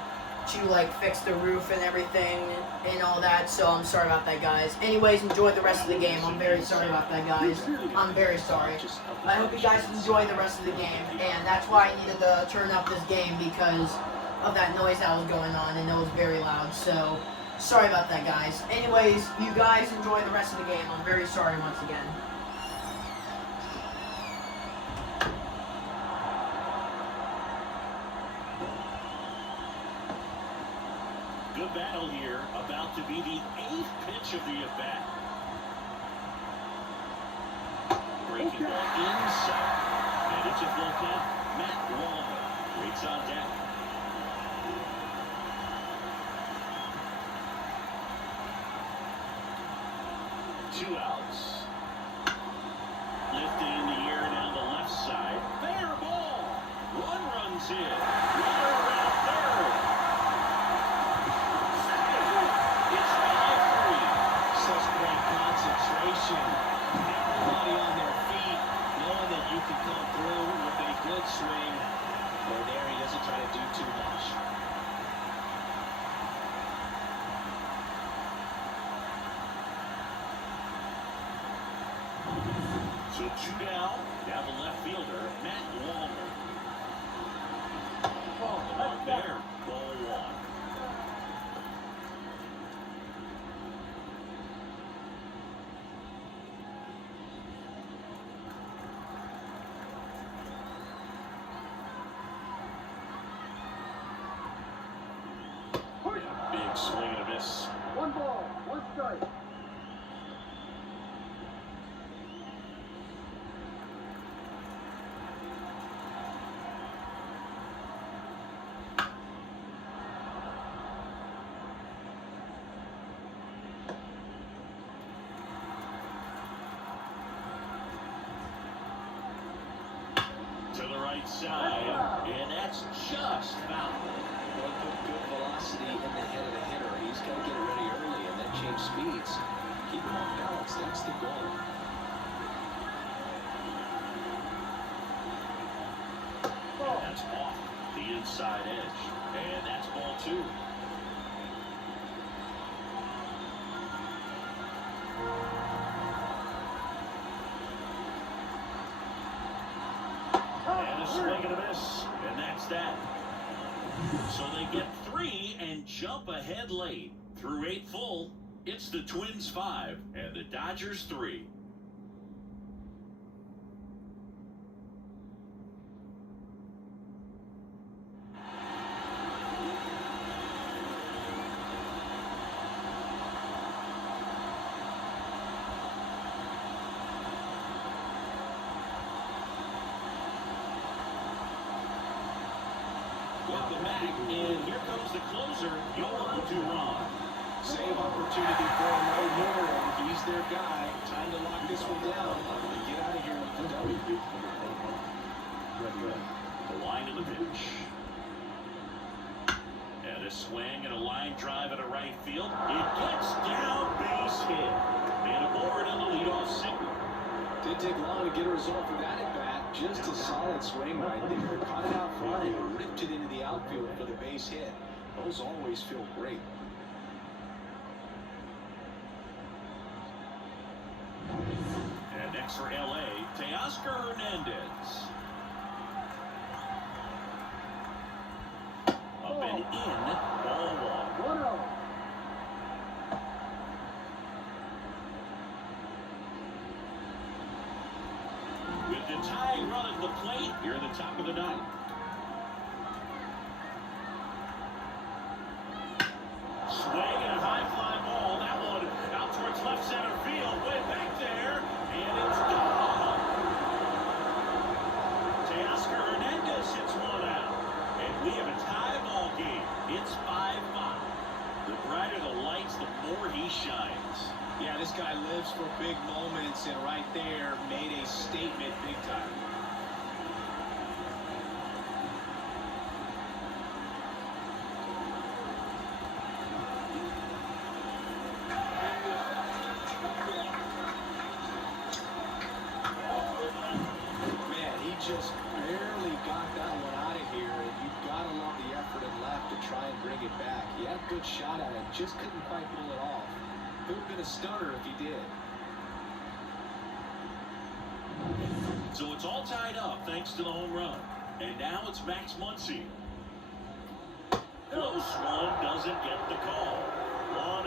like fix the roof and everything and all that. So I'm sorry about that, guys. Anyways, enjoy the rest of the game. I'm very sorry about that, guys. I'm very sorry. I hope you guys enjoy the rest of the game, and that's why I needed to turn up this game because of that noise that was going on, and it was very loud. So sorry about that, guys. Anyways, you guys enjoy the rest of the game. I'm very sorry once again. Good battle here, about to be the 8th pitch of the at-bat. Breaking ball inside, and it's a full count. Matt Wallner waits on deck. Two outs. Lifted in the air down the left side. Fair ball. One runs in. Runner around third. It's 5-3. Such great concentration. Everybody on their feet, knowing that you can come through with a good swing. But there he doesn't try to do too much. So 2 down. Now the left fielder, Matt Wallner. Out there, ball 1. Big swing and a miss. 1 ball, 1 strike. To the right side, and that's just foul. Well, good velocity in the head of the hitter. He's got to get it ready early and then change speeds. Keep him off balance. That's the goal. And that's off the inside edge. And that's ball 2. And a swing and a miss. And that's that. So they get 3 and jump ahead late. Through 8 full, it's the Twins 5 and the Dodgers 3. Welcome back, and here comes the closer, Yohan Duran. Save opportunity for him right here, and he's their guy. Time to lock this one down and get out of here with the W. The line of the pitch. And a swing and a line drive at a right field. It gets down, base hit. And aboard on the leadoff single. Didn't take long to get a result for that at bat. Just a solid swing right there. Caught it out front and ripped it into the outfield for the base hit. Those always feel great. And next for LA, Teoscar Hernandez. Up and in, ball 1. 1-0. With the tying run at the plate, here in the top of the 9th. Swing and a high fly ball. That one out towards left center field. Way back there. And it's gone. Teoscar Hernandez hits one out. And we have a tie ball game. It's 5-5. The brighter the lights, the more he shines. Yeah, this guy lives for big moments, and right there made a statement big time. just barely got that one out of here, and you've got to love the effort and left to try and bring it back. He had a good shot at it, just couldn't quite pull it off. It would have been a stunner if he did. So it's all tied up thanks to the home run. And now it's Max Muncy. Close one, doesn't get the call. 1-0.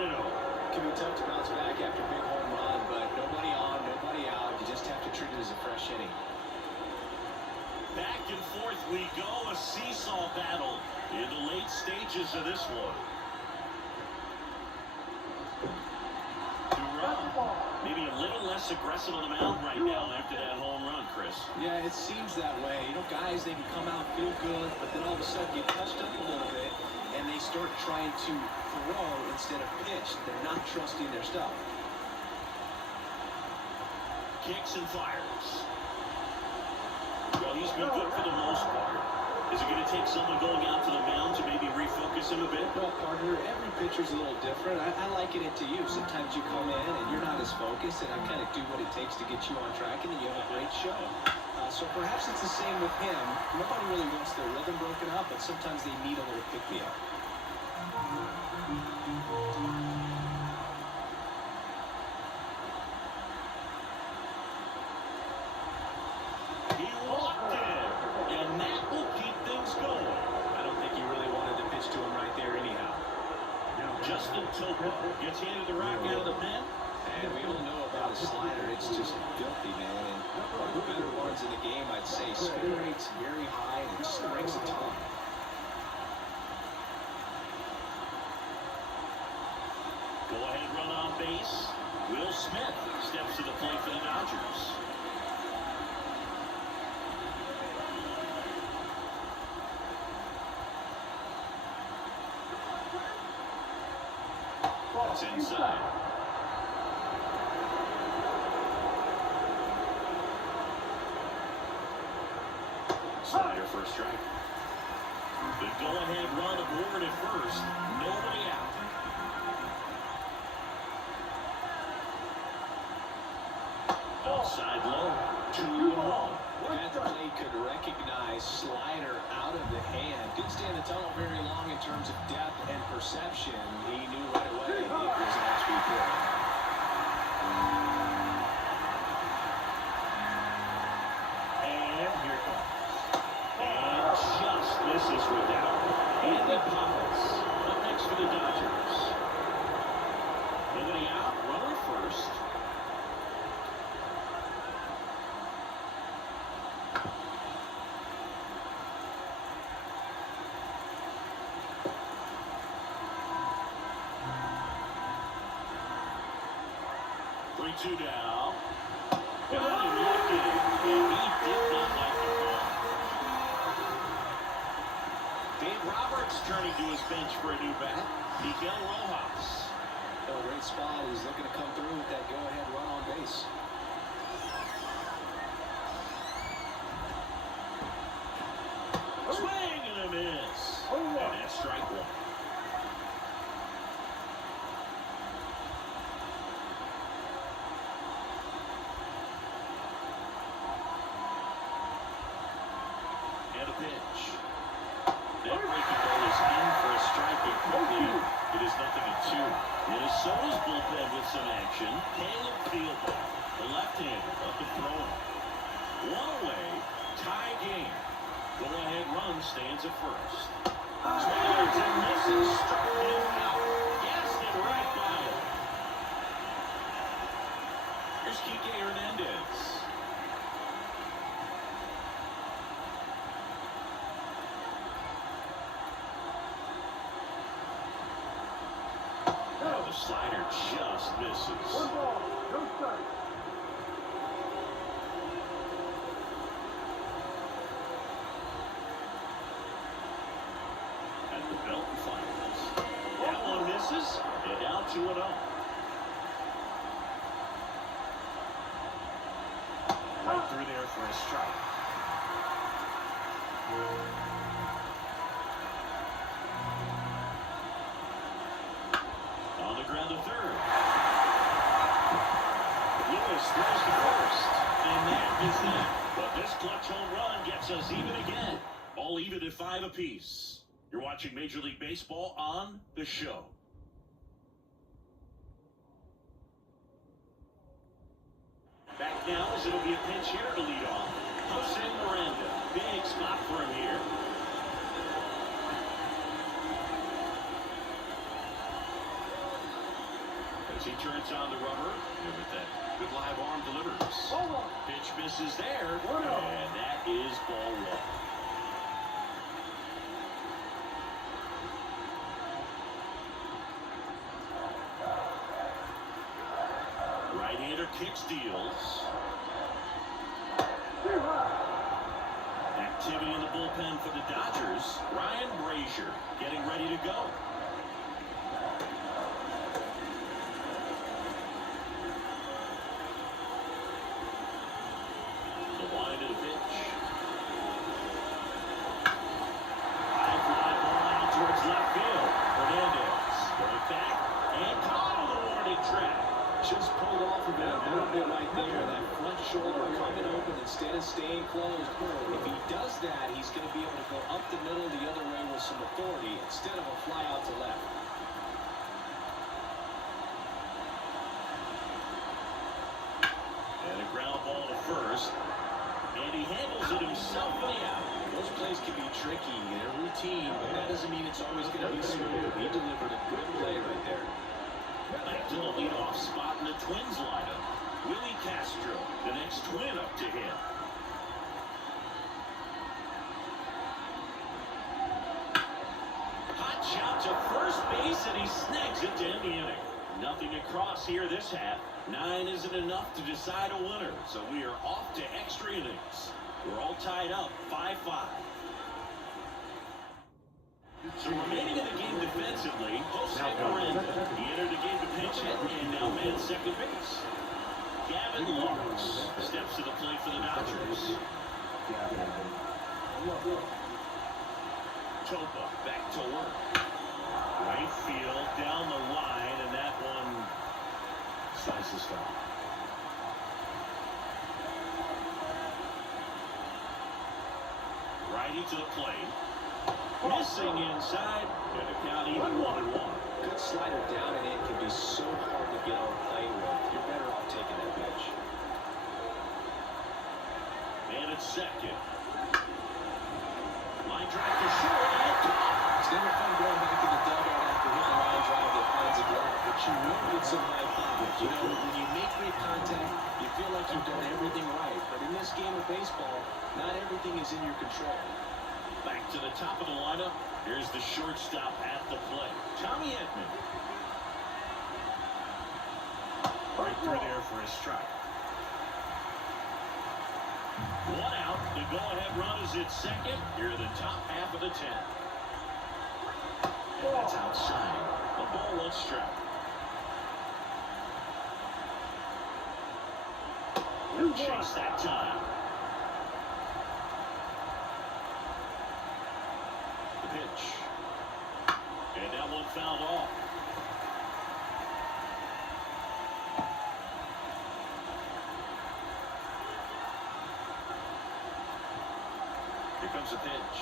Can be tough to bounce back after a big home run, but nobody on, nobody out. You just have to treat it as a fresh inning. Back and forth we go, a seesaw battle in the late stages of this one. Maybe a little less aggressive on the mound right now after that home run, Chris. Yeah, it seems that way. You know, guys, they can come out, feel good, but then all of a sudden get touched up a little bit, and they start trying to throw instead of pitch. They're not trusting their stuff. Kicks and fires. Well, he's been good for the most part. Is it going to take someone going out to the mound to maybe refocus him a bit? Well, partner, every pitcher's a little different. I liken it to you. Sometimes you come in and you're not as focused, and I kind of do what it takes to get you on track, and then you have a great show. So perhaps it's the same with him. Nobody really wants their rhythm broken up, but sometimes they need a little pick-me-up. He walked in, and that will keep things going. I don't think you really wanted to pitch to him right there anyhow. Justin Topa gets handed the rock out of the pen. And we all know about his slider. It's just filthy, man. And one of the better ones in the game, I'd say. Spin rate's very high, and it strikes a ton. Go ahead, run on base. Will Smith steps to the plate for the Dodgers. That's inside. Slider for a strike. The go-ahead run aboard at first. Nobody out. Outside low. 2-1. At the plate could recognize slider out of the hand. Didn't stay in the tunnel very long in terms of depth and perception. He knew right away it was an off-speed pitch. And here it comes. And just misses with that. Andy Poppins up next for the Dodgers. Nobody out. Runner first. Two down. Got him looking, and he did not like the call. Dave Roberts turning to his bench for a new bat. Miguel Rojas. Oh, great spot. He's looking to come through with that go-ahead run on base. Swing and a miss. And that's strike one. Pitch. That breaking ball is in for a strike and quickly it is 0-2. Minnesota's bullpen with some action. Caleb Thielbar, the left-hander, up and throwing. One away, tie game. Go-ahead run stands at first. Swings and misses, struck him out. Guessed it right by him. Here's Kike Hernandez. Slider just misses. 1 ball, no strike. At the belt and finals. That one misses, and now 2-0. Right through there for a strike. On the ground to third. Lewis throws to first, and that is that. But this clutch home run us even again. All even at 5 apiece. You're watching Major League Baseball on The Show. Back now as it'll be a pinch hitter to lead off. Jose Miranda. Big spot for him here. As he turns on the rubber, and with that good live arm delivers. Pitch misses there, and that is ball 1. Right-hander kicks, deals. Activity in the bullpen for the Dodgers. Ryan Brazier getting ready to go. The line to the pitch. High fly ball out towards left field. Hernandez going back and caught on the warning track. Just pulled off of it a little bit right there. That front shoulder coming open instead of staying closed. If he does that, he's going to be able to go up the middle the other way with some authority instead of a fly out to left. And a ground ball to first. And he handles it himself anyhow. Those plays can be tricky. They're routine, but that doesn't mean it's always going to be smooth. He delivered a good play right there. Back to the leadoff spot in the Twins lineup. Willie Castro, the next Twin up to him. Hot shot to first base, and he snags it to end the inning. Nothing across here this half. 9 isn't enough to decide a winner, so we are off to extra innings. We're all tied up, 5-5. So remaining in the game defensively, Jose Miranda. He entered the game to pinch hit and now man second base. Gavin Lux steps to the plate for the Dodgers. Topa back to work. Right field down the line, and that one slices foul. Righty to the plate. Missing inside, and the count even 1-1. Good slider down and in can be so hard to get on play with. You're better off taking that pitch. And it's second. Line drive to short and caught. It's never fun going back to the dugout after hitting a line drive that finds a glove, but you will get some high contact. You know, when you make great contact, you feel like you've done everything right. But in this game of baseball, not everything is in your control. Back to the top of the lineup. Here's the shortstop at the plate, Tommy Edman. Right through there for a strike. 1 out. The go-ahead run is at second. Here are the top half of the 10. And that's outside. A ball, 1 strike. Chase that time. The pitch. And that one fouled off. Here comes a pitch.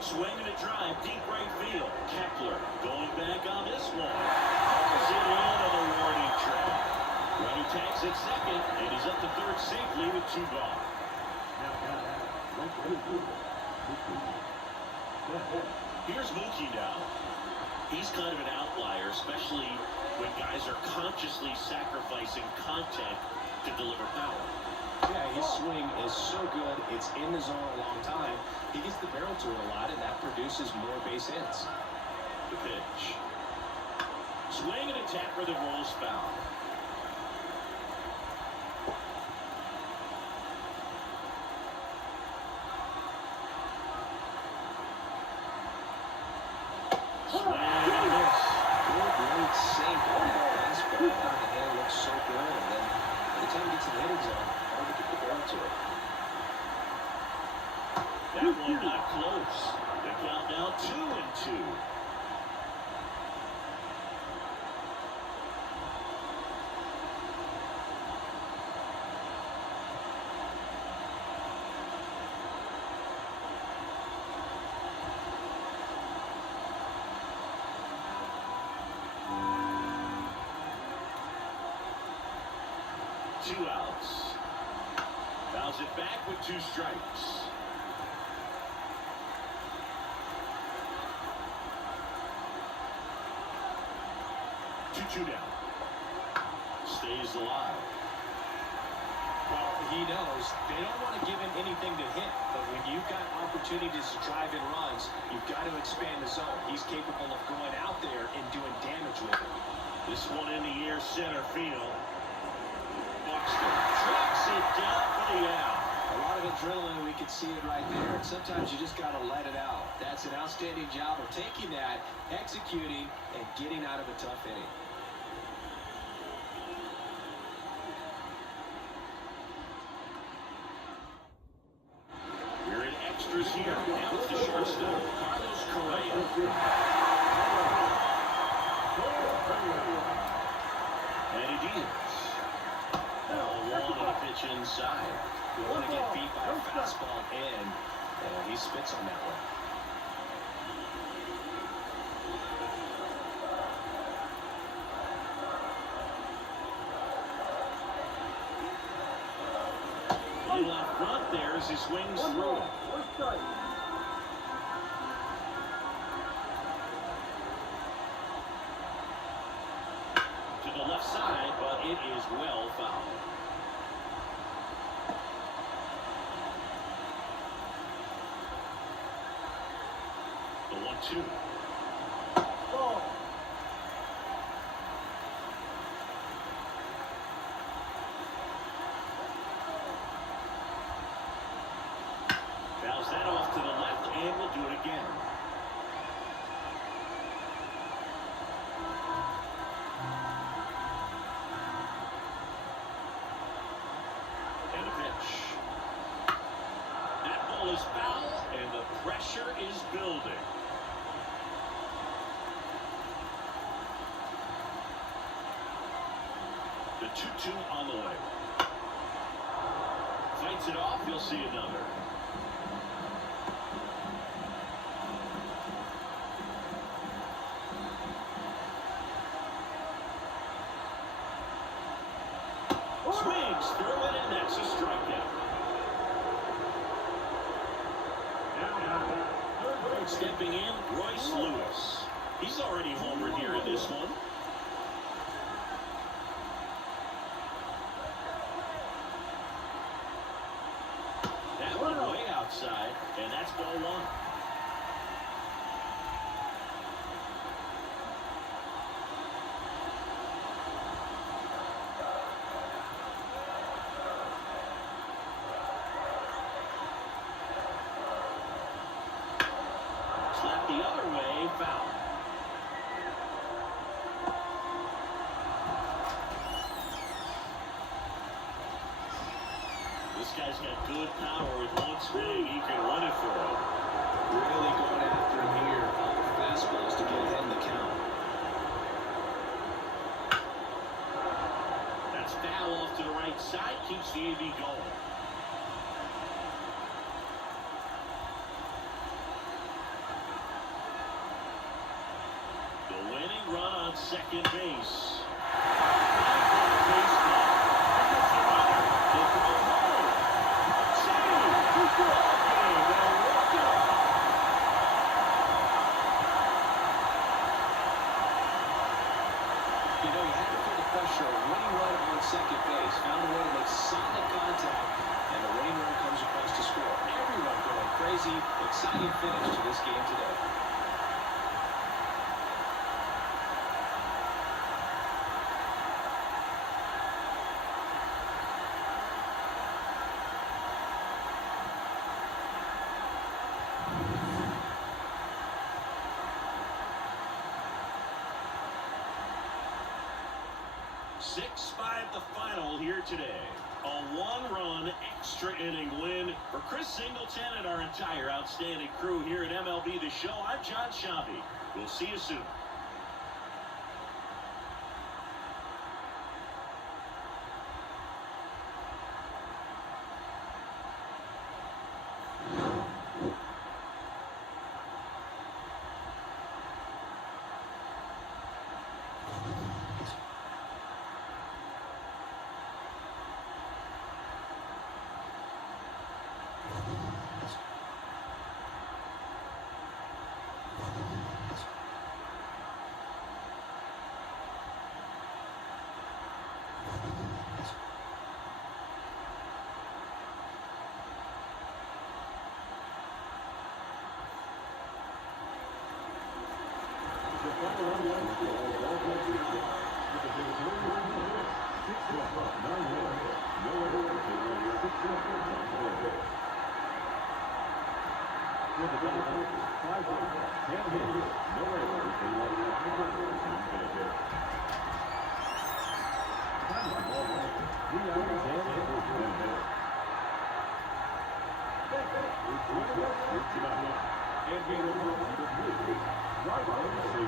Swinging a drive, deep right field. Kepler going back on this one. Pulls it in on the warning track. Runner tags at second, and he's up to third safely with 2 gone. Here's Mookie now. He's kind of an outlier, especially when guys are consciously sacrificing contact to deliver power. Yeah, his swing is so good. It's in the zone a long time. He gets the barrel to it a lot, and that produces more base hits. The pitch. Swing and a tapper that rolls foul. Swing and a miss. Good great sink on that fastball. The hand looks so good, and then by the time he gets in the hitting zone, hard to get the barrel to it. That one not close. The count now 2-2. 2 outs. Fouls it back with 2 strikes. 2-2 down. Stays alive. Well, he knows they don't want to give him anything to hit, but when you've got opportunities to drive in runs, you've got to expand the zone. He's capable of going out there and doing damage with it. This one in the air, center field. Buxton tracks it down for the out. A lot of adrenaline, we can see it right there. And sometimes you just got to let it out. That's an outstanding job of taking that, executing, and getting out of a tough inning. We're in extras here. Now it's the shortstop, Carlos Correa. And it is. Ball 1 on a pitch inside. You want to get beat by a fastball in, and he spits on that one. A little out front there as he swings through it. To the left side, but it is well fouled. The 1-2. Fouls that off to the left, and we'll do it again. And a pitch. That ball is foul, and the pressure is building. The 2-2 on the way. Fights it off, you'll see another. Swings through it, and that's a strikeout. Stepping in, Royce Lewis. He's already homered here in this one. That one way outside, and that's ball 1. Slap the other way, foul. This guy's got good power with one swing. He can run it for him. Really going after him here on the fastballs to get ahead in the count. That's foul off to the right side. Keeps the AB going. The winning run on second base. You know, you had to feel the pressure. Winning run on second base. Found a way to make solid contact, and the winning run comes across to score. Everyone going crazy. Exciting finish to this game today. Six-5 the final here today. A one-run extra inning win for Chris Singleton and our entire outstanding crew here at MLB The Show. I'm John Shabby. We'll see you soon.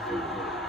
And